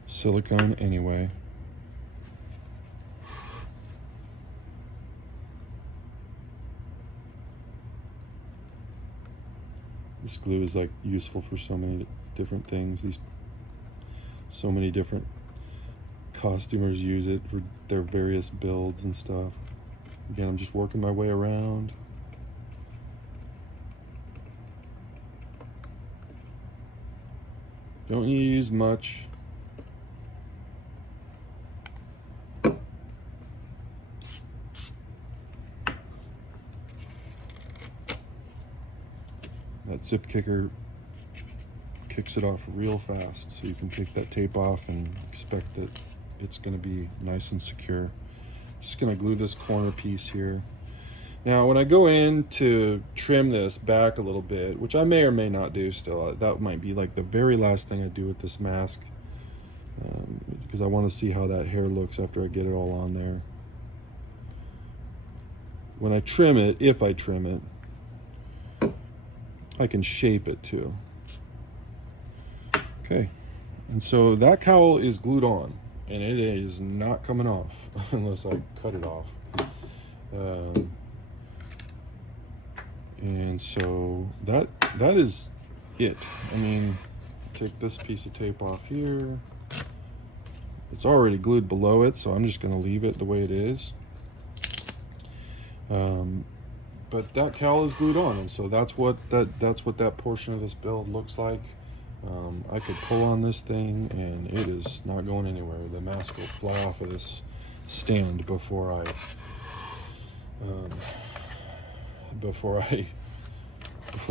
silicone anyway. This glue is like useful for so many different things. So many different costumers use it for their various builds and stuff. Again, I'm just working my way around. Don't use much. That zip kicker kicks it off real fast, so you can take that tape off and expect that it's going to be nice and secure. Just going to glue this corner piece here. Now when I go in to trim this back a little bit, which I may or may not do still, that might be like the very last thing I do with this mask, because I want to see how that hair looks after I get it all on there. When I trim it, if I trim it, I can shape it too. Okay, and so that cowl is glued on, and it is not coming off unless I cut it off. And so that is it. I mean, take this piece of tape off here. It's already glued below it, so I'm just going to leave it the way it is. But that cowl is glued on, and so that's what that portion of this build looks like. I could pull on this thing and it is not going anywhere. The mask will fly off of this stand before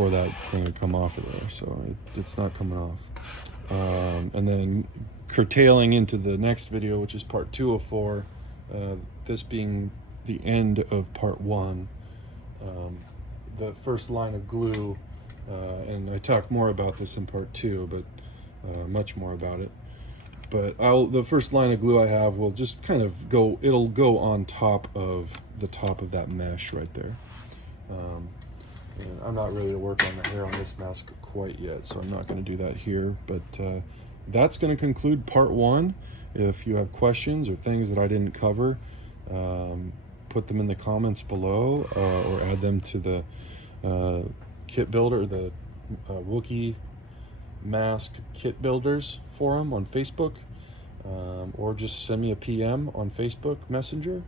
that thing would come off of there. So it's not coming off. And then curtailing into the next video, which is part 2 of 4, this being the end of part 1. The first line of glue, and I talk more about this in part 2, but much more about it. But the first line of glue I have will just kind of it'll go on top of that mesh right there. And I'm not ready to work on the hair on this mask quite yet, so I'm not going to do that here. But that's going to conclude part 1. If you have questions or things that I didn't cover, put them in the comments below, or add them to the kit builder, the Wookiee mask kit builders forum on Facebook, or just send me a PM on Facebook Messenger.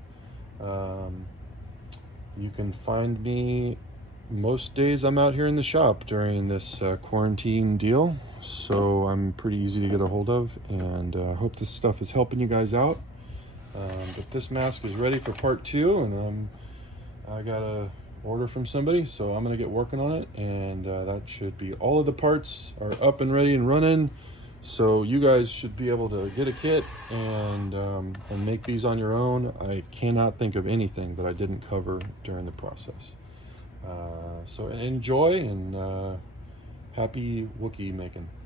You can find me most days. I'm out here in the shop during this quarantine deal, so I'm pretty easy to get a hold of, and I hope this stuff is helping you guys out. But this mask is ready for part 2, and I got a order from somebody, so I'm gonna get working on it, and that should be all of the parts are up and ready and running, so you guys should be able to get a kit and make these on your own. I cannot think of anything that I didn't cover during the process. So enjoy, and happy Wookiee making.